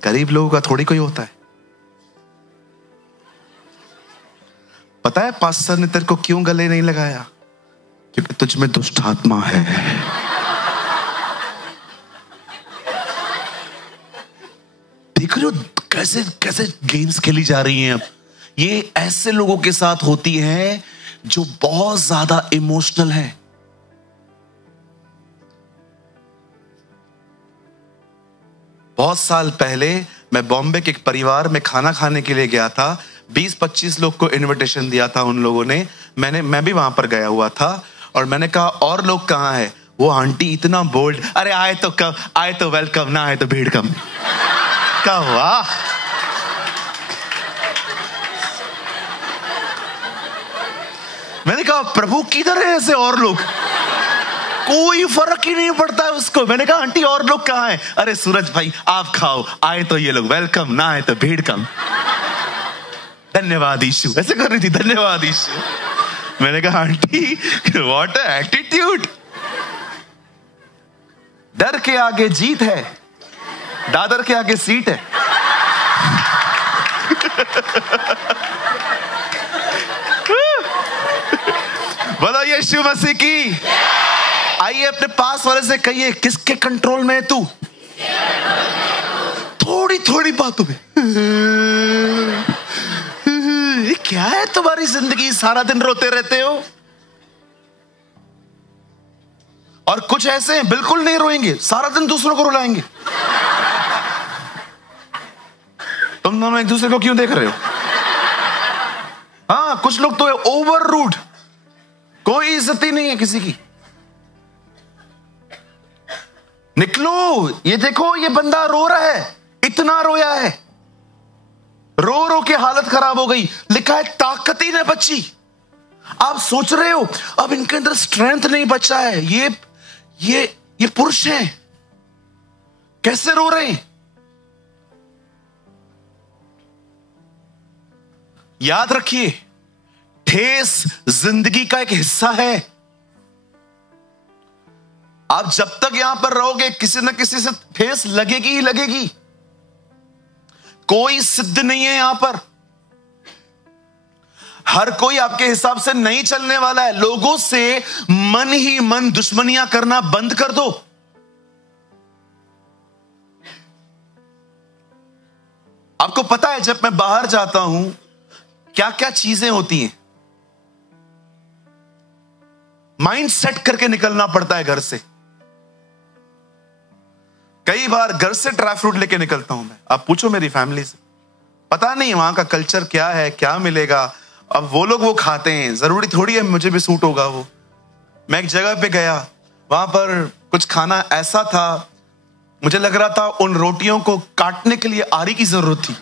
गरीब लोगों का थोड़ी कोई होता है। पता है पास्टर ने तेरे को क्यों गले नहीं लगाया? क्योंकि तुझ में दुष्ट आत्मा है। देख रहे हो कैसे कैसे गेम्स खेली जा रही हैं अब। ये ऐसे लोगों के साथ होती है जो बहुत ज्यादा इमोशनल है। बहुत साल पहले मैं बॉम्बे के एक परिवार में खाना खाने के लिए गया था। 20-25 लोग को इनविटेशन दिया था उन लोगों ने। मैं भी वहां पर गया हुआ था और मैंने कहा और लोग कहाँ हैं? वो आंटी इतना बोल्ड, अरे आए तो कम, आए तो वेलकम, ना आए तो भीड़ कम। का वाह, मैंने कहा प्रभु किधर है ऐसे और लोग? कोई फर्क ही नहीं पड़ता है उसको। मैंने कहा आंटी और लोग कहाँ हैं? अरे सूरज भाई आप खाओ, आए तो ये लोग वेलकम, ना आए तो भीड़ कम। धन्यवाद यीशु, ऐसे कर रही थी, धन्यवाद यीशु। मैंने कहा आंटी व्हाट एटीट्यूड। डर के आगे जीत है, दादर के आगे सीट है। बोलो यीशु मसीह की। आइए अपने पास वाले से कहिए किसके कंट्रोल में है तू? थोड़ी थोड़ी बातों में क्या है तुम्हारी जिंदगी, सारा दिन रोते रहते हो। और कुछ ऐसे हैं बिल्कुल नहीं रोएंगे, सारा दिन दूसरों को रुलाएंगे। तुम दोनों एक दूसरे को क्यों देख रहे हो? हाँ, कुछ लोग तो है ओवर रूड, कोई इज्जत ही नहीं है किसी की। निकलो, ये देखो ये बंदा रो रहा है, इतना रोया है, रो रो के हालत खराब हो गई, लिखा है ताकत ही न बची। आप सोच रहे हो अब इनके अंदर स्ट्रेंथ नहीं बचा है, ये पुरुष हैं, कैसे रो रहे हैं? याद रखिए, ठेस जिंदगी का एक हिस्सा है। आप जब तक यहां पर रहोगे किसी न किसी से ठेस लगेगी ही लगेगी। कोई सिद्ध नहीं है यहां पर, हर कोई आपके हिसाब से नहीं चलने वाला है। लोगों से मन ही मन दुश्मनियां करना बंद कर दो। आपको पता है जब मैं बाहर जाता हूं क्या क्या चीजें होती हैं, माइंड सेट करके निकलना पड़ता है घर से। कई बार घर से ड्राई फ्रूट लेके निकलता हूं मैं। आप पूछो मेरी फैमिली से, पता नहीं वहां का कल्चर क्या है, क्या मिलेगा। अब वो लोग वो खाते हैं, जरूरी थोड़ी है मुझे भी सूट होगा वो। मैं एक जगह पे गया, वहां पर कुछ खाना ऐसा था, मुझे लग रहा था उन रोटियों को काटने के लिए आरी की जरूरत थी।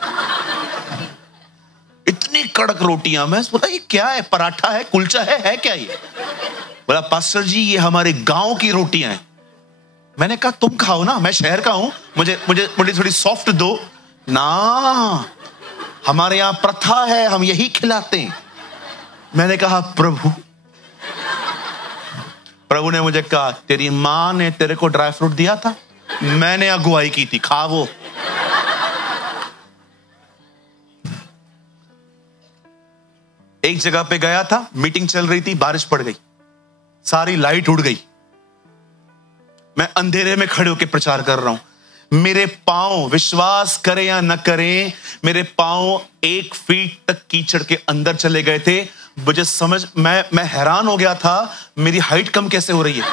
इतनी कड़क रोटियां। मैं बोला ये क्या है, पराठा है, कुलचा है क्या ये? बोला पास्टर जी ये हमारे गांव की रोटियां हैं। मैंने कहा तुम खाओ ना, मैं शहर का हूं, मुझे थोड़ी सॉफ्ट दो ना। हमारे यहां प्रथा है, हम यही खिलाते हैं। मैंने कहा प्रभु ने मुझे कहा तेरी मां ने तेरे को ड्राई फ्रूट दिया था, मैंने अगुवाई की थी, खा वो। एक जगह पे गया था, मीटिंग चल रही थी, बारिश पड़ गई, सारी लाइट उड़ गई। मैं अंधेरे में खड़े होकर प्रचार कर रहा हूं। मेरे पांव, विश्वास करें या न करें, मेरे पांव 1 फीट तक कीचड़ के अंदर चले गए थे। मुझे मैं हैरान हो गया था, मेरी हाइट कम कैसे हो रही है।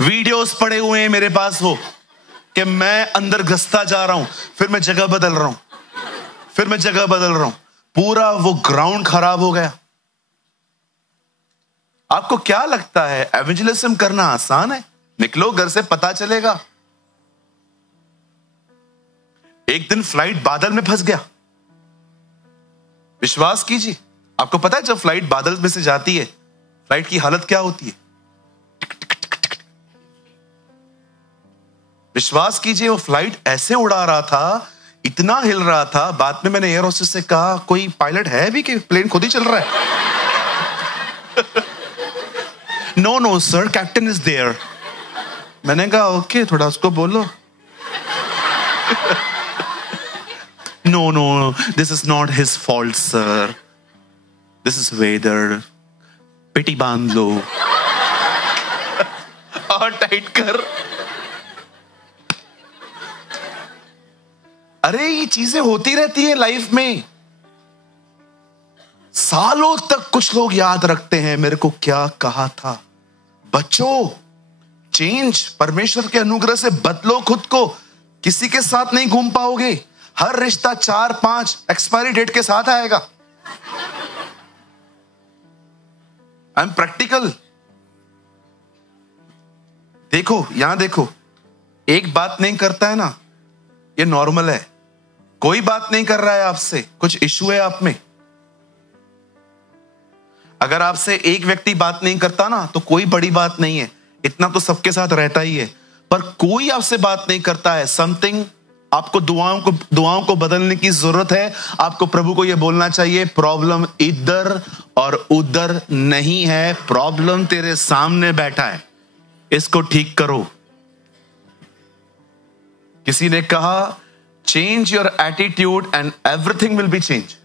वीडियोस पड़े हुए हैं मेरे पास वो, कि मैं अंदर घसता जा रहा हूं, फिर मैं जगह बदल रहा हूं। फिर मैं जगह बदल रहा हूं, पूरा वो ग्राउंड खराब हो गया। आपको क्या लगता है एवेंजलिज्म करना आसान है? निकलो घर से, पता चलेगा। एक दिन फ्लाइट बादल में फंस गया। विश्वास कीजिए, आपको पता है जब फ्लाइट बादल में से जाती है, फ्लाइट की हालत क्या होती है? विश्वास कीजिए, वो फ्लाइट ऐसे उड़ा रहा था, इतना हिल रहा था। बाद में मैंने एयर होस्टेस से कहा, कोई पायलट है भी कि प्लेन खुद ही चल रहा है? No no sir, captain is there. मैंने कहा ओके, थोड़ा उसको बोलो। No no, this is not his fault sir, this is weather, पिटी बांध लो और टाइट कर। अरे ये चीजें होती रहती है लाइफ में। सालों तक कुछ लोग याद रखते हैं मेरे को क्या कहा था। बच्चों, चेंज, परमेश्वर के अनुग्रह से बदलो खुद को। किसी के साथ नहीं घूम पाओगे। हर रिश्ता 4-5 एक्सपायरी डेट के साथ आएगा। I am practical. देखो, यहां देखो, एक बात नहीं करता है ना, ये नॉर्मल है। कोई बात नहीं कर रहा है आपसे, कुछ इशू है आप में। अगर आपसे एक व्यक्ति बात नहीं करता ना, तो कोई बड़ी बात नहीं है, इतना तो सबके साथ रहता ही है। पर कोई आपसे बात नहीं करता है, समथिंग, आपको दुआओं को बदलने की जरूरत है। आपको प्रभु को यह बोलना चाहिए, प्रॉब्लम इधर और उधर नहीं है, प्रॉब्लम तेरे सामने बैठा है, इसको ठीक करो। किसी ने कहा, change your attitude and everything will be change.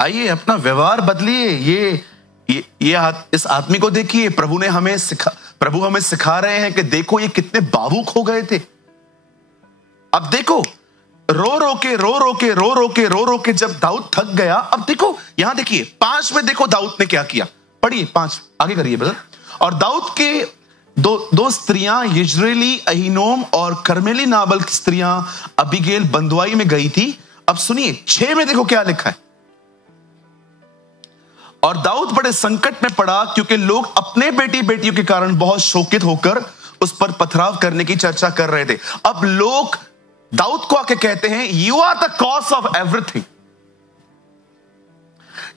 आइए अपना व्यवहार बदलिए। इस आदमी को देखिए, प्रभु हमें सिखा रहे हैं कि देखो ये कितने भावुक हो गए थे। अब देखो, रो रो के जब दाऊद थक गया, अब देखो यहां देखिए 5 में देखो दाऊद ने क्या किया। पढ़िए 5 आगे करिए ब्रदर। और दाऊद के दो स्त्रियां, यिज्रेली अहीनोम और कर्मेली नाबल की स्त्रियां अबीगेल बंधुआई में गई थी। अब सुनिए 6 में देखो क्या लिखा है। और दाऊद बड़े संकट में पड़ा, क्योंकि लोग अपने बेटियों के कारण बहुत शोकित होकर उस पर पथराव करने की चर्चा कर रहे थे। अब लोग दाऊद को आके कहते हैं, you are the cause of everything.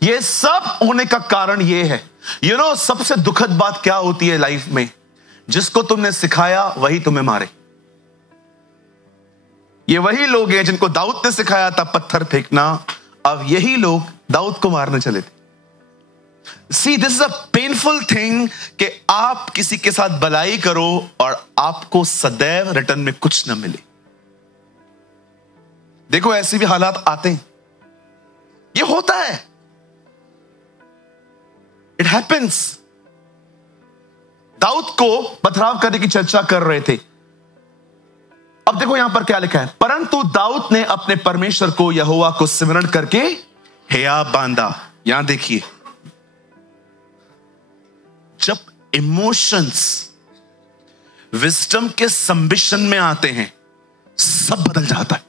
ये सब होने का कारण ये है। यू नो, सबसे दुखद बात क्या होती है लाइफ में? जिसको तुमने सिखाया वही तुम्हें मारे। ये वही लोग हैं जिनको दाऊद ने सिखाया था पत्थर फेंकना, अब यही लोग दाऊद को मारने चले थे। See, this is a painful thing कि आप किसी के साथ भलाई करो और आपको सदैव रिटर्न में कुछ न मिले। देखो ऐसे भी हालात आते हैं, ये होता है, इट हैपेंस। दाऊद को पथराव करने की चर्चा कर रहे थे। अब देखो यहां पर क्या लिखा है, परंतु दाऊद ने अपने परमेश्वर को यहोवा को स्मरण करके हिया बांधा। यहां देखिए, जब इमोशंस विजडम के संबिशन में आते हैं, सब बदल जाता है।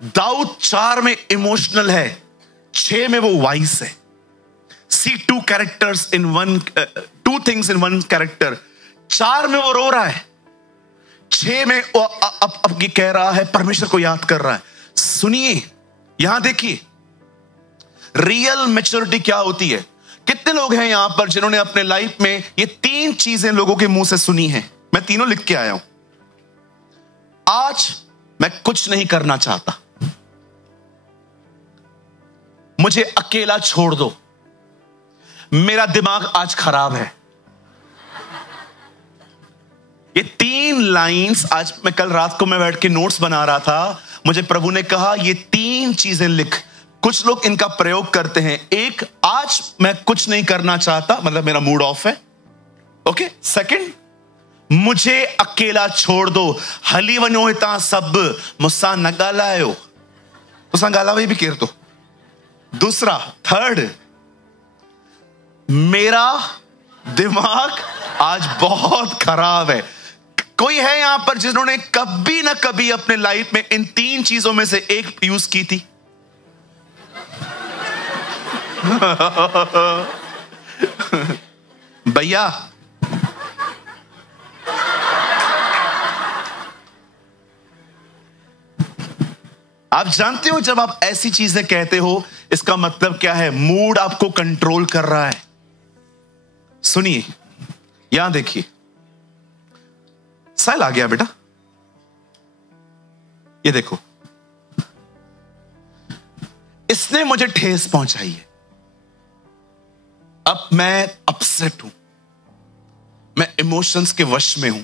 दाऊद 4 में इमोशनल है, 6 में वो वाइस है। See two things in one character। 4 में वो रो रहा है, 6 में वो अब ये कह रहा है, परमेश्वर को याद कर रहा है। सुनिए यहां देखिए, रियल मैच्योरिटी क्या होती है। कितने लोग हैं यहां पर जिन्होंने अपने लाइफ में ये 3 चीजें लोगों के मुंह से सुनी हैं? मैं तीनों लिख के आया हूं। आज मैं कुछ नहीं करना चाहता, मुझे अकेला छोड़ दो, मेरा दिमाग आज खराब है। ये 3 लाइंस आज कल रात को मैं बैठ के नोट्स बना रहा था, मुझे प्रभु ने कहा ये 3 चीजें लिख। कुछ लोग इनका प्रयोग करते हैं। एक, आज मैं कुछ नहीं करना चाहता, मतलब मेरा मूड ऑफ है। ओके। सेकंड, मुझे अकेला छोड़ दो, हली वनो हिता सब मुस्सा न गालायो, तुसा गालावे भी केर दो। दूसरा, थर्ड, मेरा दिमाग आज बहुत खराब है, कोई है यहां पर जिन्होंने कभी ना कभी अपने लाइफ में इन 3 चीजों में से एक यूज की थी? भैया, आप जानते हो जब आप ऐसी चीजें कहते हो इसका मतलब क्या है? मूड आपको कंट्रोल कर रहा है। सुनिए, यहां देखिए, साइल आ गया बेटा, ये देखो, इसने मुझे ठेस पहुंचाई है। अब मैं अपसेट हूं, मैं इमोशंस के वश में हूं।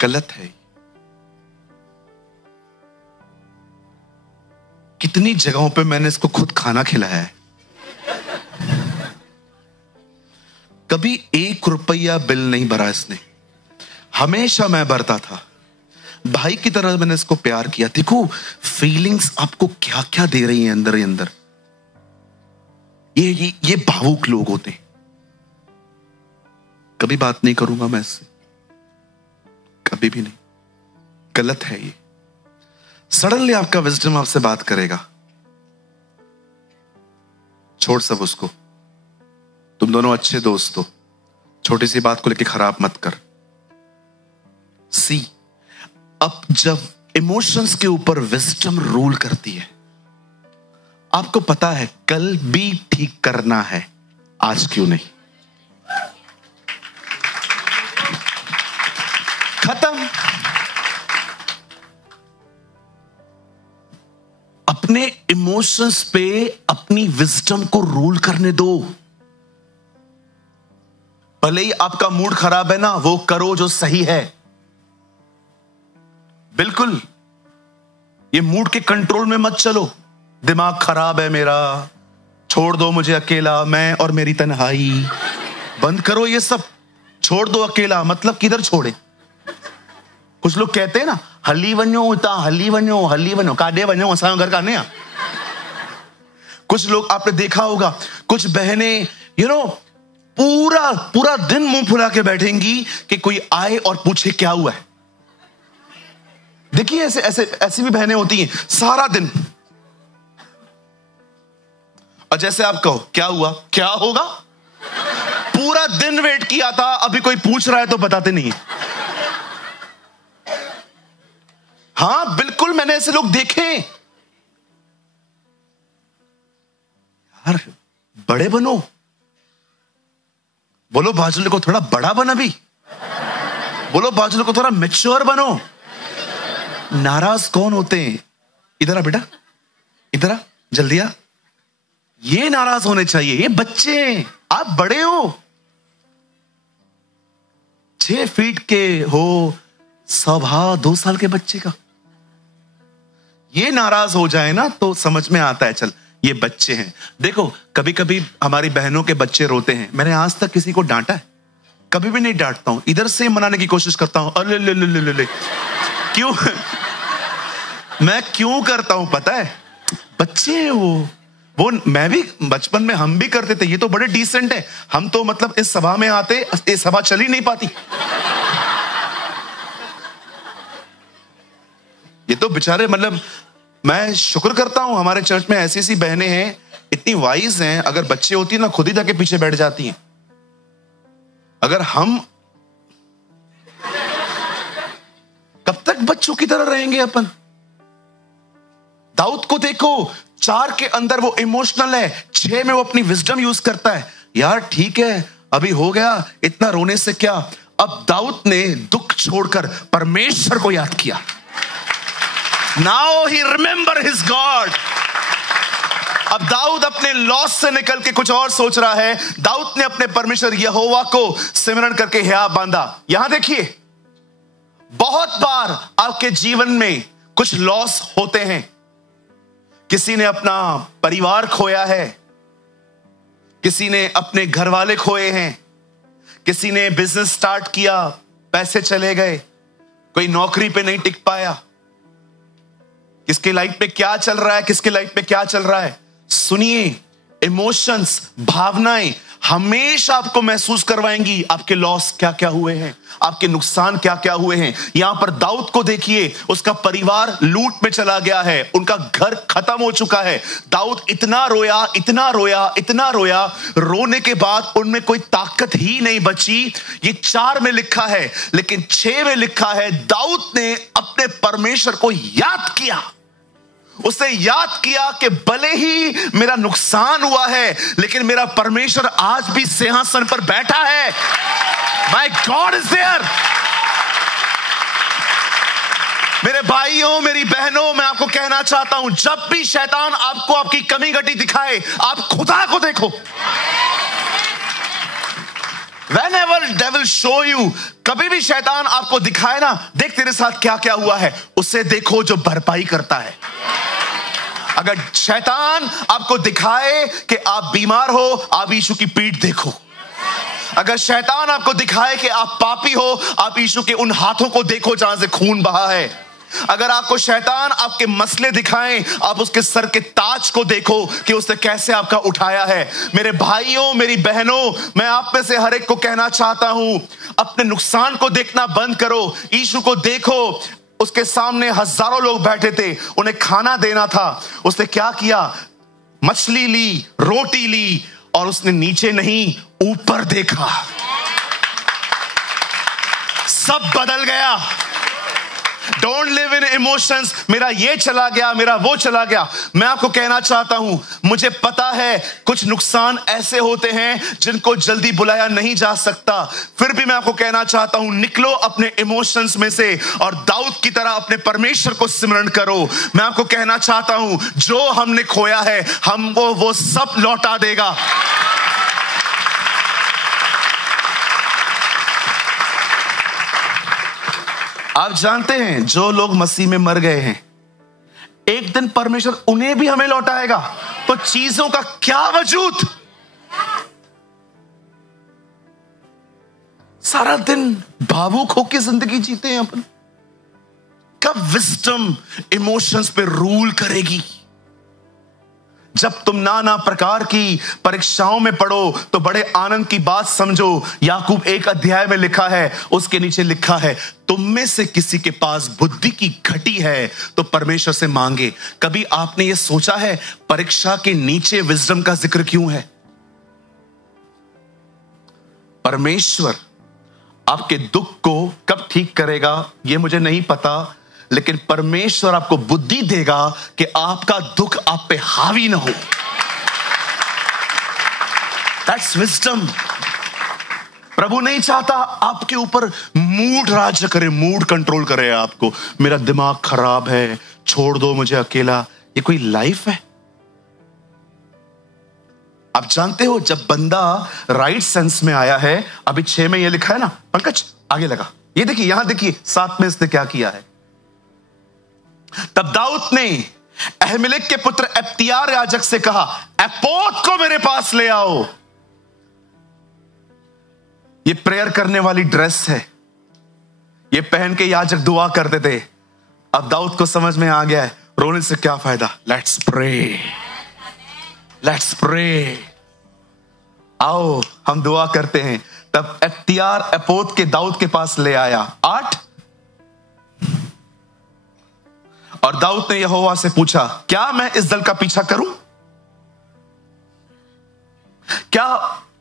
गलत है। कितनी जगहों पे मैंने इसको खुद खाना खिलाया है। कभी 1 रुपया बिल नहीं भरा इसने, हमेशा मैं भरता था। भाई की तरह मैंने इसको प्यार किया। देखो फीलिंग्स आपको क्या क्या दे रही हैं अंदर ही अंदर। ये भावुक लोग होते हैं। कभी बात नहीं करूंगा मैं इससे, कभी भी नहीं। गलत है ये। सडनली आपका विजडम आपसे बात करेगा, छोड़ सब उसको, तुम दोनों अच्छे दोस्त हो, छोटी सी बात को लेकर खराब मत कर। सी, अब जब इमोशंस के ऊपर विजडम रूल करती है, आपको पता है कल भी ठीक करना है, आज क्यों नहीं? खत्म। अपने इमोशंस पे अपनी विजडम को रूल करने दो। भले ही आपका मूड खराब है ना, वो करो जो सही है। बिल्कुल ये मूड के कंट्रोल में मत चलो। दिमाग खराब है मेरा, छोड़ दो मुझे अकेला, मैं और मेरी तन्हाई। बंद करो ये सब, छोड़ दो अकेला। मतलब किधर छोड़े? कुछ लोग कहते हैं ना, हली वनो उता, हली वनो काडे वनो, असा घर का नहीं। कुछ लोग आपने देखा होगा, कुछ बहनें पूरा दिन मुंह फुला के बैठेंगी कि कोई आए और पूछे क्या हुआ है। देखिए ऐसी भी बहनें होती हैं, सारा दिन। और जैसे आप कहो क्या हुआ, क्या होगा, पूरा दिन वेट किया था, अभी कोई पूछ रहा है तो बताते नहीं। हाँ बिल्कुल, मैंने ऐसे लोग देखे। यार बड़े बनो, बोलो बाजुल को थोड़ा बड़ा बना भी, बोलो बाजुल को थोड़ा मैच्योर बनो। नाराज कौन होते हैं? इधर आ बेटा, इधर आ, जल्दी आ। ये नाराज होने चाहिए, ये बच्चे हैं, आप बड़े हो। 6 फीट के हो, 2 साल के बच्चे का ये नाराज हो जाए ना तो समझ में आता है, चल ये बच्चे हैं। देखो कभी कभी हमारी बहनों के बच्चे रोते हैं, मैंने आज तक किसी को डांटा है? कभी भी नहीं डांटता हूं, इधर से मनाने की कोशिश करता हूं। अरे ले क्यों? मैं क्यों करता हूं पता है? बच्चे हैं वो मैं भी बचपन में हम भी करते थे। ये तो बड़े डिसेंट है, हम तो मतलब इस सभा में आते, ये सभा चल ही नहीं पाती। ये तो बेचारे, मतलब मैं शुक्र करता हूं हमारे चर्च में ऐसी ऐसी बहनें हैं, इतनी वाइज हैं। अगर बच्चे होती ना खुद ही जाके पीछे बैठ जाती हैं। अगर हम कब तक बच्चों की तरह रहेंगे अपन? दाऊद को देखो, 4 के अंदर वो इमोशनल है, 6 में वो अपनी विजडम यूज करता है। यार ठीक है, अभी हो गया, इतना रोने से क्या। अब दाऊद ने दुख छोड़कर परमेश्वर को याद किया। Now he remember his God. अब दाऊद अपने लॉस से निकल के कुछ और सोच रहा है। दाऊद ने अपने परमेश्वर यहोवा को सिमरन करके हियाव बांधा। यहां देखिए, बहुत बार आपके जीवन में कुछ लॉस होते हैं। किसी ने अपना परिवार खोया है, किसी ने अपने घर वाले खोए हैं, किसी ने बिजनेस स्टार्ट किया, पैसे चले गए, कोई नौकरी पे नहीं टिक पाया। किसके लाइफ पे क्या चल रहा है, किसके लाइफ पे क्या चल रहा है? सुनिए, इमोशंस, भावनाएं हमेशा आपको महसूस करवाएंगी आपके लॉस क्या क्या हुए हैं, आपके नुकसान क्या क्या हुए हैं। यहां पर दाऊद को देखिए, उसका परिवार लूट में चला गया है, उनका घर खत्म हो चुका है। दाऊद इतना रोया, इतना रोया, इतना रोया, रोने के बाद उनमें कोई ताकत ही नहीं बची। ये 4 में लिखा है, लेकिन 6 में लिखा है दाऊद ने अपने परमेश्वर को याद किया। उसने याद किया कि भले ही मेरा नुकसान हुआ है, लेकिन मेरा परमेश्वर आज भी सिंहासन पर बैठा है। My God is there. मेरे भाइयों, मेरी बहनों, मैं आपको कहना चाहता हूं, जब भी शैतान आपको आपकी कमी घटी दिखाए, आप खुदा को देखो। Whenever devil show you, कभी भी शैतान आपको दिखाए ना, देख तेरे साथ क्या क्या हुआ है, उसे देखो जो भरपाई करता है। अगर शैतान आपको दिखाए कि आप बीमार हो, आप यीशु की पीठ देखो। अगर शैतान आपको दिखाए कि आप पापी हो, आप यीशु के उन हाथों को देखो जहां से खून बहा है। अगर आपको शैतान आपके मसले दिखाएं, आप उसके सर के ताज को देखो कि उसने कैसे आपका उठाया है। मेरे भाइयों, मेरी बहनों, मैं आप में से हर एक को कहना चाहता हूं, अपने नुकसान को देखना बंद करो, यीशु को देखो। उसके सामने हजारों लोग बैठे थे, उन्हें खाना देना था। उसने क्या किया? मछली ली, रोटी ली, और उसने नीचे नहीं ऊपर देखा। सब बदल गया। डोंट लिव इन इमोशंस, मेरा ये चला गया, मेरा वो चला गया। मैं आपको कहना चाहता हूं, मुझे पता है कुछ नुकसान ऐसे होते हैं जिनको जल्दी बुलाया नहीं जा सकता। फिर भी मैं आपको कहना चाहता हूं, निकलो अपने इमोशंस में से और दाऊद की तरह अपने परमेश्वर को सिमरण करो। मैं आपको कहना चाहता हूं, जो हमने खोया है हमको वो सब लौटा देगा। आप जानते हैं, जो लोग मसीह में मर गए हैं, एक दिन परमेश्वर उन्हें भी हमें लौटाएगा। तो चीजों का क्या वजूद? सारा दिन भावुक होकर जिंदगी जीते हैं अपन। कब विजडम इमोशंस पे रूल करेगी? जब तुम नाना प्रकार की परीक्षाओं में पढ़ो तो बड़े आनंद की बात समझो। याकूब 1 अध्याय में लिखा है, उसके नीचे लिखा है, तुम में से किसी के पास बुद्धि की घटी है तो परमेश्वर से मांगे। कभी आपने यह सोचा है परीक्षा के नीचे विजडम का जिक्र क्यों है? परमेश्वर आपके दुख को कब ठीक करेगा यह मुझे नहीं पता, लेकिन परमेश्वर आपको बुद्धि देगा कि आपका दुख आप पे हावी ना हो। That's wisdom। प्रभु नहीं चाहता आपके ऊपर मूड राज्य करे, मूड कंट्रोल करे आपको। मेरा दिमाग खराब है, छोड़ दो मुझे अकेला। ये कोई लाइफ है? आप जानते हो, जब बंदा राइट सेंस में आया है, अभी 6 में ये लिखा है ना, पंकज आगे लगा, ये देखिए, यहां देखिए 7 में इसने क्या किया है। तब दाऊद ने अहीमेलेक के पुत्र अब्तियार याजक से कहा, एपोद को मेरे पास ले आओ। ये प्रेयर करने वाली ड्रेस है, ये पहन के याजक दुआ करते थे। अब दाऊद को समझ में आ गया है, रोने से क्या फायदा, लेट्स प्रे, लेट्स प्रे, आओ हम दुआ करते हैं। तब अब्तियार एपोद के दाऊद के पास ले आया। 8, और दाऊद ने यहोवा से पूछा, क्या मैं इस दल का पीछा करूं? क्या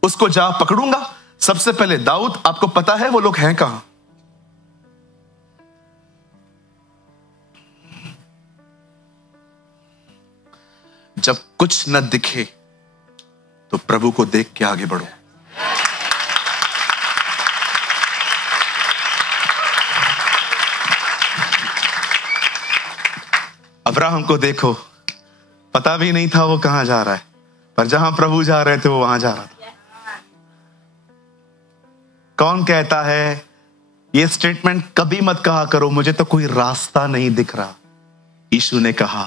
उसको जा पकड़ूंगा? सबसे पहले दाऊद, आपको पता है वो लोग हैं कहां? जब कुछ न दिखे तो प्रभु को देख के आगे बढ़ो। अब्राहम को देखो, पता भी नहीं था वो कहां जा रहा है, पर जहां प्रभु जा रहे थे वो वहां जा रहा था। कौन कहता है ये स्टेटमेंट कभी मत कहा करो, मुझे तो कोई रास्ता नहीं दिख रहा। यीशु ने कहा,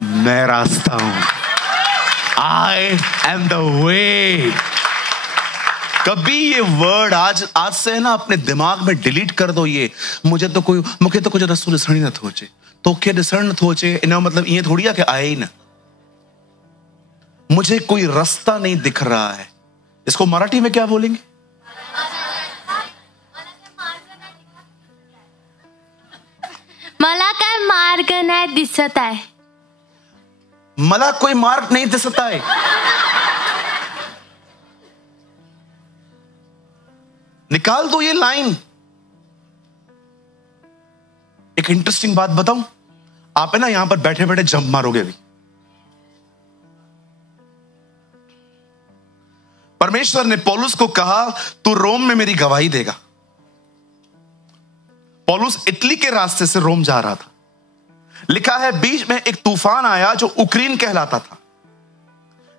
मैं रास्ता हूं, आई एम द वे। कभी ये वर्ड आज से ना अपने दिमाग में डिलीट कर दो। ये मुझे तो कुछ रस्तों ॾिसण न थो अचे, तोखे ॾिसण नथो अचे, इन मतलब ये थोड़ी है कि आए ही ना, मुझे कोई रास्ता नहीं दिख रहा है। इसको मराठी में क्या बोलेंगे? मला काय मार्ग नाही दिसत आहे. मला कोई मार्ग नहीं दिसत है. निकाल दो ये लाइन. एक इंटरेस्टिंग बात बताऊं, आप है ना यहां पर बैठे बैठे जंप मारोगे अभी. परमेश्वर ने पौलुस को कहा तू रोम में मेरी गवाही देगा. पौलुस इटली के रास्ते से रोम जा रहा था. लिखा है बीच में एक तूफान आया जो उक्रेन कहलाता था.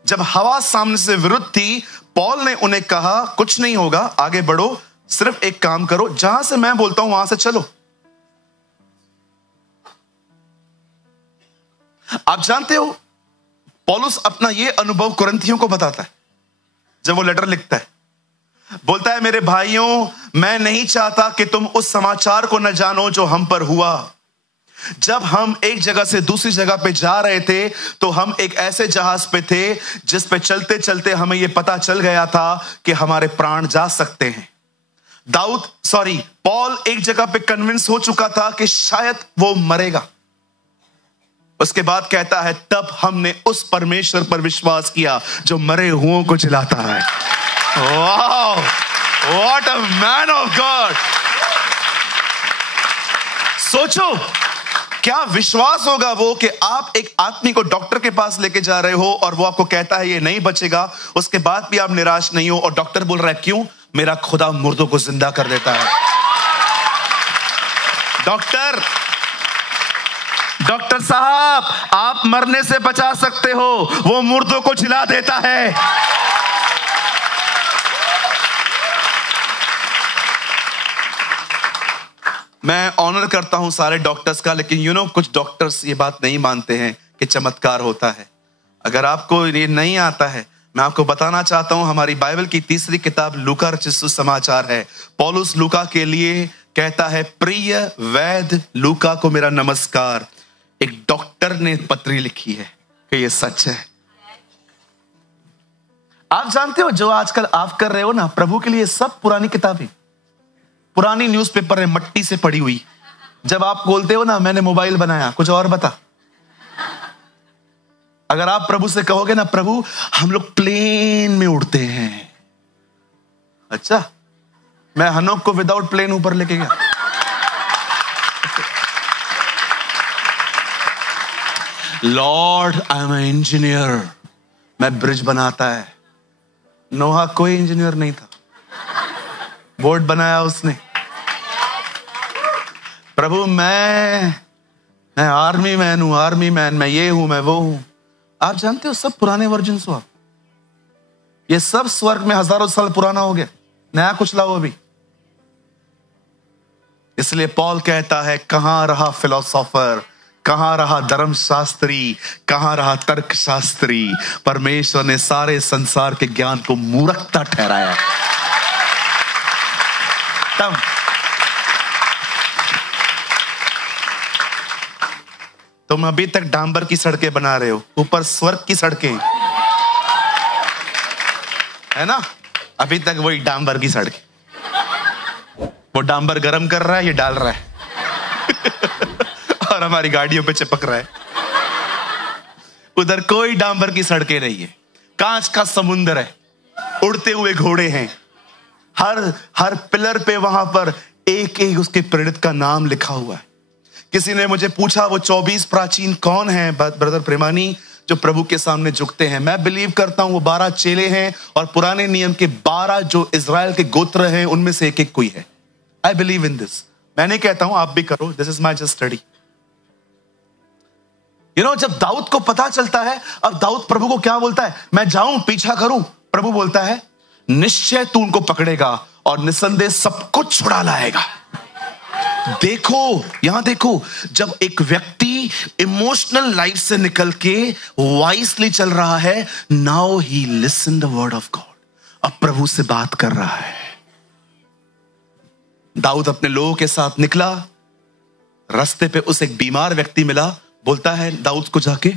जब हवा सामने से विरुद्ध थी, पौल ने उन्हें कहा कुछ नहीं होगा, आगे बढ़ो, सिर्फ एक काम करो, जहां से मैं बोलता हूं वहां से चलो. आप जानते हो पौलुस अपना यह अनुभव कुरिन्थियों को बताता है जब वो लेटर लिखता है. बोलता है मेरे भाइयों, मैं नहीं चाहता कि तुम उस समाचार को न जानो जो हम पर हुआ. जब हम एक जगह से दूसरी जगह पे जा रहे थे तो हम एक ऐसे जहाज पे थे जिस पे चलते चलते हमें यह पता चल गया था कि हमारे प्राण जा सकते हैं. पॉल एक जगह पे कन्विंस हो चुका था कि शायद वो मरेगा. उसके बाद कहता है तब हमने उस परमेश्वर पर विश्वास किया जो मरे हुओं को जिलाता है. Wow, what a man of God. सोचो क्या विश्वास होगा वो कि आप एक आदमी को डॉक्टर के पास लेके जा रहे हो और वो आपको कहता है ये नहीं बचेगा, उसके बाद भी आप निराश नहीं हो, और डॉक्टर बोल रहा है क्यों? मेरा खुदा मुर्दों को जिंदा कर देता है. डॉक्टर साहब, आप मरने से बचा सकते हो, वो मुर्दों को जिला देता है. मैं ऑनर करता हूं सारे डॉक्टर्स का, लेकिन कुछ डॉक्टर्स ये बात नहीं मानते हैं कि चमत्कार होता है. अगर आपको ये नहीं आता है, मैं आपको बताना चाहता हूं, हमारी बाइबल की तीसरी किताब लूका रचित सुसमाचार है. पौलुस लूका के लिए कहता है प्रिय वैद्य लूका को मेरा नमस्कार. एक डॉक्टर ने पत्री लिखी है कि ये सच है. आप जानते हो जो आजकल आप कर रहे हो ना प्रभु के लिए, सब पुरानी किताबें, पुरानी न्यूज़पेपर है, मट्टी से पड़ी हुई. जब आप बोलते हो ना मैंने मोबाइल बनाया, कुछ और बता. अगर आप प्रभु से कहोगे ना प्रभु हम लोग प्लेन में उड़ते हैं, अच्छा मैं हनोक को विदाउट प्लेन ऊपर लेके गया. लॉर्ड आई एम इंजीनियर, मैं ब्रिज बनाता है. नोहा कोई इंजीनियर नहीं था, बोर्ड बनाया उसने. प्रभु मैं आर्मी मैन हूं, आर्मी मैन, मैं ये हूं, मैं वो हूं. आप जानते हो सब पुराने वर्जन हो. आप ये सब स्वर्ग में हजारों साल पुराना हो गया, नया कुछ लाओ अभी. इसलिए पॉल कहता है कहां रहा फिलोसोफर, कहां रहा धर्मशास्त्री, कहां रहा तर्कशास्त्री. परमेश्वर ने सारे संसार के ज्ञान को मूर्खता ठहराया. तब तुम अभी तक डांबर की सड़कें बना रहे हो, ऊपर स्वर्ग की सड़कें है ना. अभी तक वही डांबर की सड़कें. वो डांबर गरम कर रहा है, ये डाल रहा है और हमारी गाड़ियों पे चिपक रहा है. उधर कोई डांबर की सड़कें नहीं है, कांच का समुंदर है, उड़ते हुए घोड़े हैं. हर पिलर पे वहां पर एक एक उसके प्रेरित का नाम लिखा हुआ है. किसी ने मुझे पूछा वो 24 प्राचीन कौन है ब्रदर प्रेमानी जो प्रभु के सामने झुकते हैं. मैं बिलीव करता हूं वो 12 चेले हैं और पुराने नियम के 12 जो इजराइल के गोत्र हैं उनमें से एक एक कोई है. I believe in this. मैं नहीं कहता हूं, आप भी करो, this is my just study. जब दाऊद को पता चलता है, अब दाऊद प्रभु को क्या बोलता है, मैं जाऊं पीछा करूं. प्रभु बोलता है निश्चय तू उनको पकड़ेगा और निसंदेह सब कुछ छुड़ा लाएगा. यहां देखो, जब एक व्यक्ति इमोशनल लाइफ से निकल के वाइसली चल रहा है, now he listen the word of God. अब प्रभु से बात कर रहा है. दाऊद अपने लोगों के साथ निकला, रास्ते पे उसे एक बीमार व्यक्ति मिला. बोलता है दाऊद को जाके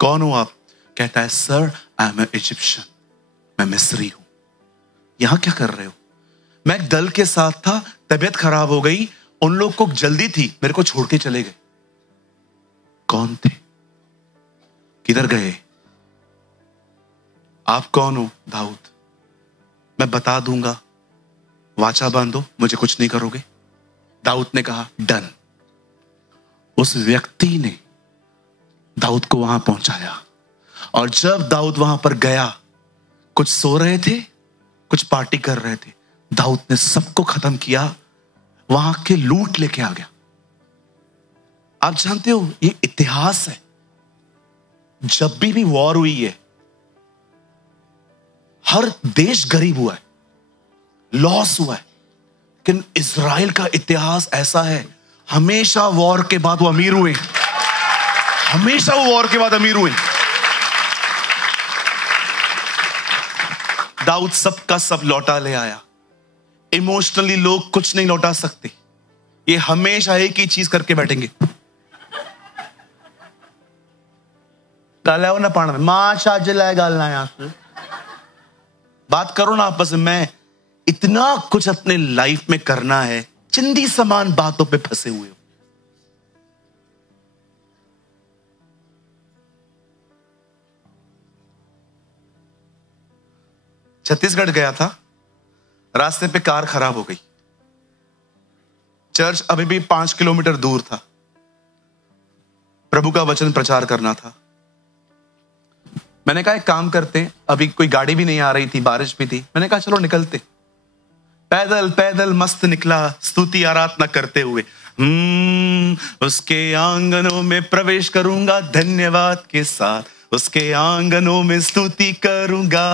कौन हो आप? कहता है सर आई एम इजिप्शियन, मैं मिस्री हूं. यहां क्या कर रहे हो? मैं एक दल के साथ था, तबीयत खराब हो गई, उन लोग को जल्दी थी, मेरे को छोड़ के चले गए। कौन थे? किधर गए? आप कौन हो? दाऊद। मैं बता दूंगा, वाचा बांधो, मुझे कुछ नहीं करोगे। दाऊद ने कहा डन। उस व्यक्ति ने दाऊद को वहां पहुंचाया, और जब दाऊद वहां पर गया, कुछ सो रहे थे, कुछ पार्टी कर रहे थे, दाऊद ने सबको खत्म किया, वहां के लूट लेके आ गया। आप जानते हो, ये इतिहास है। जब भी वॉर हुई है, हर देश गरीब हुआ है, लॉस हुआ है, लेकिन इजराइल का इतिहास ऐसा है, हमेशा वॉर के बाद वो अमीर हुए। हमेशा वो वॉर के बाद अमीर हुए। दाऊद सबका सब लौटा ले आया। इमोशनली लोग कुछ नहीं लौटा सकते, ये हमेशा एक ही चीज करके बैठेंगे। ना पाण में मां छाज लाए गालना, यहां से बात करो ना आपस में। मैं इतना कुछ अपने लाइफ में करना है, चिंदी समान बातों पे फंसे हुए हो। छत्तीसगढ़ गया था, रास्ते पे कार खराब हो गई। चर्च अभी भी 5 किलोमीटर दूर था। प्रभु का वचन प्रचार करना था। मैंने कहा एक काम करते हैं, अभी कोई गाड़ी भी नहीं आ रही थी, बारिश भी थी। मैंने कहा चलो निकलते। पैदल पैदल मस्त निकला, स्तुति आराधना करते हुए। उसके आंगनों में प्रवेश करूंगा धन्यवाद के साथ, उसके आंगनों में स्तुति करूंगा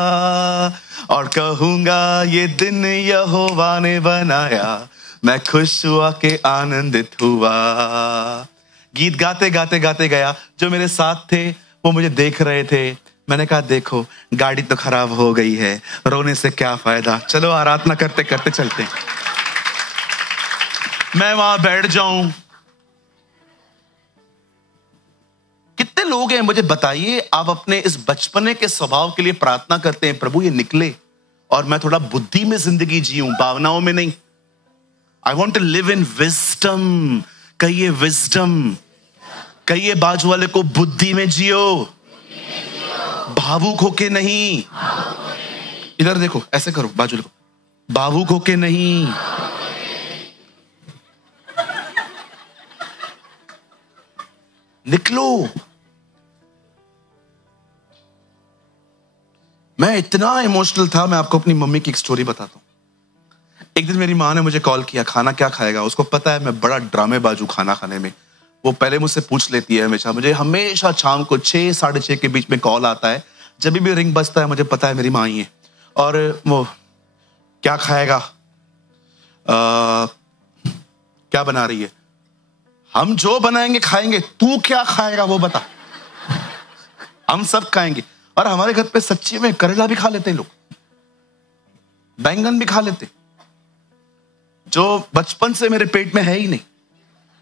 और कहूंगा ये दिन यहोवा ने बनाया, मैं खुश हुआ के आनंदित हुआ। गीत गाते गाते गाते गया। जो मेरे साथ थे वो मुझे देख रहे थे। मैंने कहा देखो गाड़ी तो खराब हो गई है, रोने से क्या फायदा, चलो आराधना करते करते चलते। मैं वहां बैठ जाऊं। कितने लोग हैं मुझे बताइए, आप अपने इस बचपने के स्वभाव के लिए प्रार्थना करते हैं, प्रभु ये निकले और मैं थोड़ा बुद्धि में जिंदगी जीऊं, भावनाओं में नहीं। I want to live in wisdom. कहिए विजडम। कहिए बाजू वाले को बुद्धि में जियो, भावुक होके नहीं। इधर देखो, ऐसे करो, बाजू देखो, भावुक होके नहीं। निकलो। मैं इतना इमोशनल था, मैं आपको अपनी मम्मी की एक स्टोरी बताता हूं। एक दिन मेरी माँ ने मुझे कॉल किया, खाना क्या खाएगा। उसको पता है मैं बड़ा ड्रामेबाजू खाना खाने में। वो पहले मुझसे पूछ लेती है हमेशा। मुझे हमेशा शाम को 6 साढ़े 6 के बीच में कॉल आता है। जब भी रिंग बजता है मुझे पता है मेरी माँ ही है। और वो क्या खाएगा, क्या बना रही है। हम जो बनाएंगे खाएंगे, तू क्या खाएगा वो बता। हम सब खाएंगे। और हमारे घर पे सच्ची में करेला भी खा लेते हैं लोग, बैंगन भी खा लेते, जो बचपन से मेरे पेट में है ही नहीं।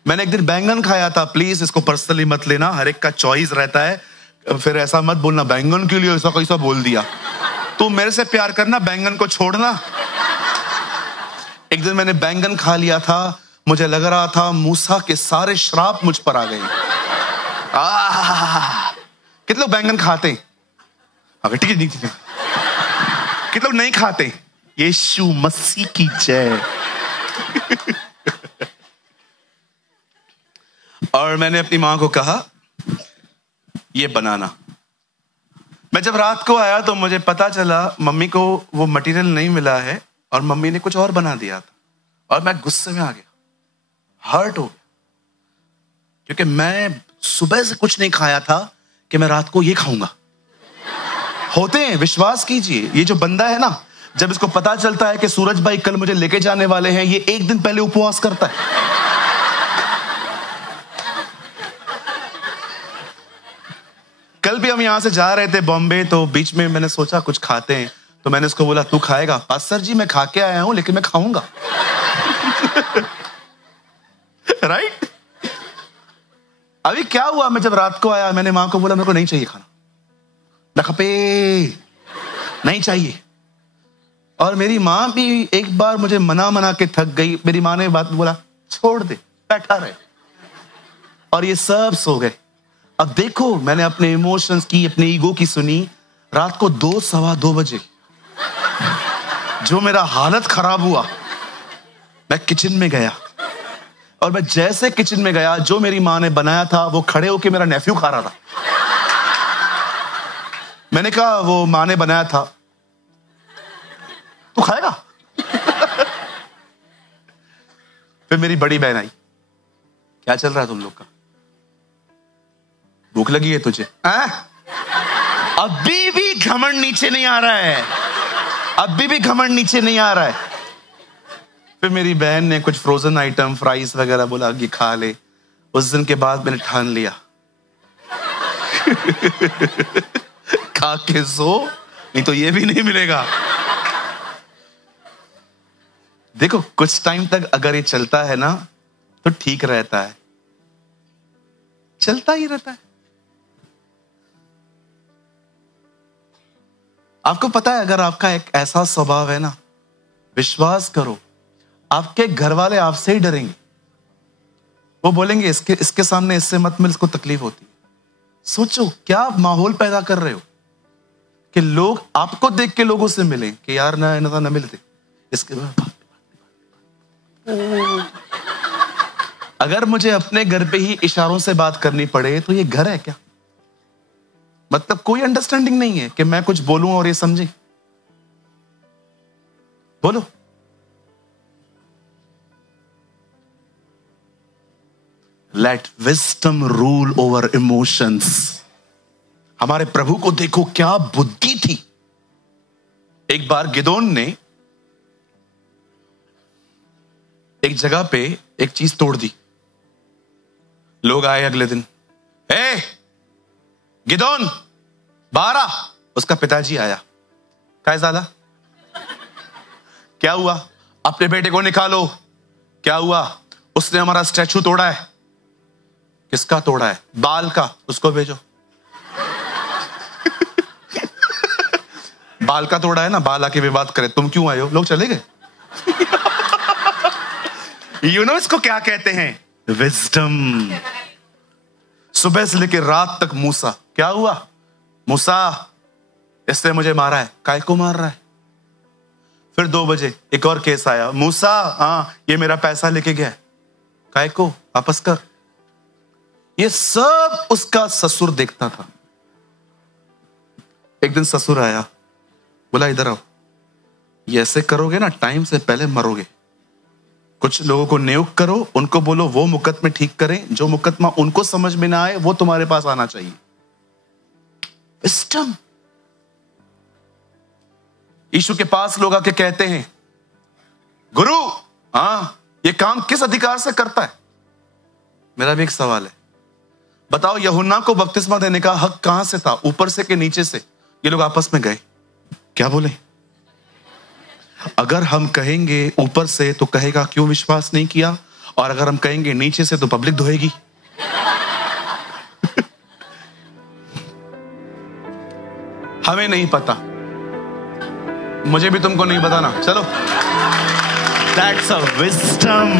मैंने एक दिन बैंगन खाया था। प्लीज इसको पर्सनली मत लेना, हर एक का चॉइस रहता है। फिर ऐसा मत बोलना बैंगन के लिए ऐसा कैसा बोल दिया। तू मेरे से प्यार करना, बैंगन को छोड़ना। एक दिन मैंने बैंगन खा लिया था, मुझे लग रहा था मूसा के सारे श्राप मुझ पर आ गए। कितने लोग बैंगन खाते? अगर ठीक है, कितने लोग नहीं खाते? यीशु मसीह की जय। और मैंने अपनी मां को कहा ये बनाना। मैं जब रात को आया तो मुझे पता चला मम्मी को वो मटेरियल नहीं मिला है और मम्मी ने कुछ और बना दिया था। और मैं गुस्से में आ गया, हर्ट हो गया, क्योंकि मैं सुबह से कुछ नहीं खाया था कि मैं रात को ये खाऊंगा। होते हैं, विश्वास कीजिए। ये जो बंदा है ना, जब इसको पता चलता है कि सूरज भाई कल मुझे लेके जाने वाले हैं, ये एक दिन पहले उपवास करता है। कल भी हम यहां से जा रहे थे बॉम्बे, तो बीच में मैंने सोचा कुछ खाते हैं, तो मैंने उसको बोला तू खाएगा? पास्टर जी मैं खा के आया हूं लेकिन मैं खाऊंगा। राइट? अभी क्या हुआ, मैं जब रात को आया मैंने मां को बोला मेरे को नहीं चाहिए खाना, ना खपे, नहीं चाहिए। और मेरी माँ भी एक बार मुझे मना के थक गई। मेरी माँ ने बात बोला, छोड़ दे, बैठा रहे। और ये सब सो गए। अब देखो, मैंने अपने इमोशंस की, अपने ईगो की सुनी। रात को 2 सवा 2 बजे जो मेरा हालत खराब हुआ, मैं किचन में गया। और मैं जैसे किचन में गया, जो मेरी माँ ने बनाया था वो खड़े होके मेरा नेफ्यू खा रहा था। मैंने कहा, वो माँ ने बनाया था, तू खाएगा? फिर मेरी बड़ी बहन आई, क्या चल रहा है तुम लोग का? भूख लगी है तुझे? अभी भी घमंड नीचे नहीं आ रहा है, अभी भी घमंड नीचे नहीं आ रहा है। फिर मेरी बहन ने कुछ फ्रोजन आइटम, फ्राइज वगैरह बोला, ये खा ले। उस दिन के बाद मैंने ठान लिया, खा के सो, नहीं तो ये भी नहीं मिलेगा। देखो, कुछ टाइम तक अगर ये चलता है ना तो ठीक रहता है, चलता ही रहता है। आपको पता है, अगर आपका एक ऐसा स्वभाव है ना, विश्वास करो, आपके घर वाले आपसे ही डरेंगे। वो बोलेंगे, इसके सामने इससे मत मिल, इसको तकलीफ होती है। सोचो क्या माहौल पैदा कर रहे हो कि लोग आपको देख के लोगों से मिलें कि यार ना मिलते इसके बाद। अगर मुझे अपने घर पे ही इशारों से बात करनी पड़े तो ये घर है क्या? मतलब कोई अंडरस्टैंडिंग नहीं है कि मैं कुछ बोलूं और ये समझे। बोलो, let wisdom rule over emotions. हमारे प्रभु को देखो, क्या बुद्धि थी। एक बार गिदोन ने एक जगह पे एक चीज तोड़ दी। लोग आए अगले दिन, गिदोन बाहर आ। उसका पिताजी आया, क्या ज़्यादा, क्या हुआ? अपने बेटे को निकालो। क्या हुआ? उसने हमारा स्टैचू तोड़ा है। किसका तोड़ा है? बाल का, उसको भेजो। बाल का तोड़ा है ना, बाल आके विवाद करे, तुम क्यों आए हो? लोग चले गए। यू नो इसको क्या कहते हैं? विजडम। सुबह से लेकर रात तक मूसा, क्या हुआ? मूसा, इसने मुझे मारा है। काय को मार रहा है? फिर 2 बजे एक और केस आया, मूसा, हाँ ये मेरा पैसा लेके गया। काय को? वापस कर। ये सब उसका ससुर देखता था। एक दिन ससुर आया, बोला इधर आओ, ये ऐसे करोगे ना टाइम से पहले मरोगे। कुछ लोगों को नियुक्त करो, उनको बोलो वो मुकदमे ठीक करें, जो मुकदमा उनको समझ में ना आए वो तुम्हारे पास आना चाहिए। विजडम। यीशु के पास लोग आके कहते हैं, गुरु हाँ ये काम किस अधिकार से करता है? मेरा भी एक सवाल है, बताओ यूहन्ना को बपतिस्मा देने का हक कहां से था, ऊपर से कि नीचे से? ये लोग आपस में गए, क्या बोले? अगर हम कहेंगे ऊपर से तो कहेगा क्यों विश्वास नहीं किया, और अगर हम कहेंगे नीचे से तो पब्लिक धोएगी। हमें नहीं पता, मुझे भी तुमको नहीं बताना। चलो, दैट्स अ विजडम।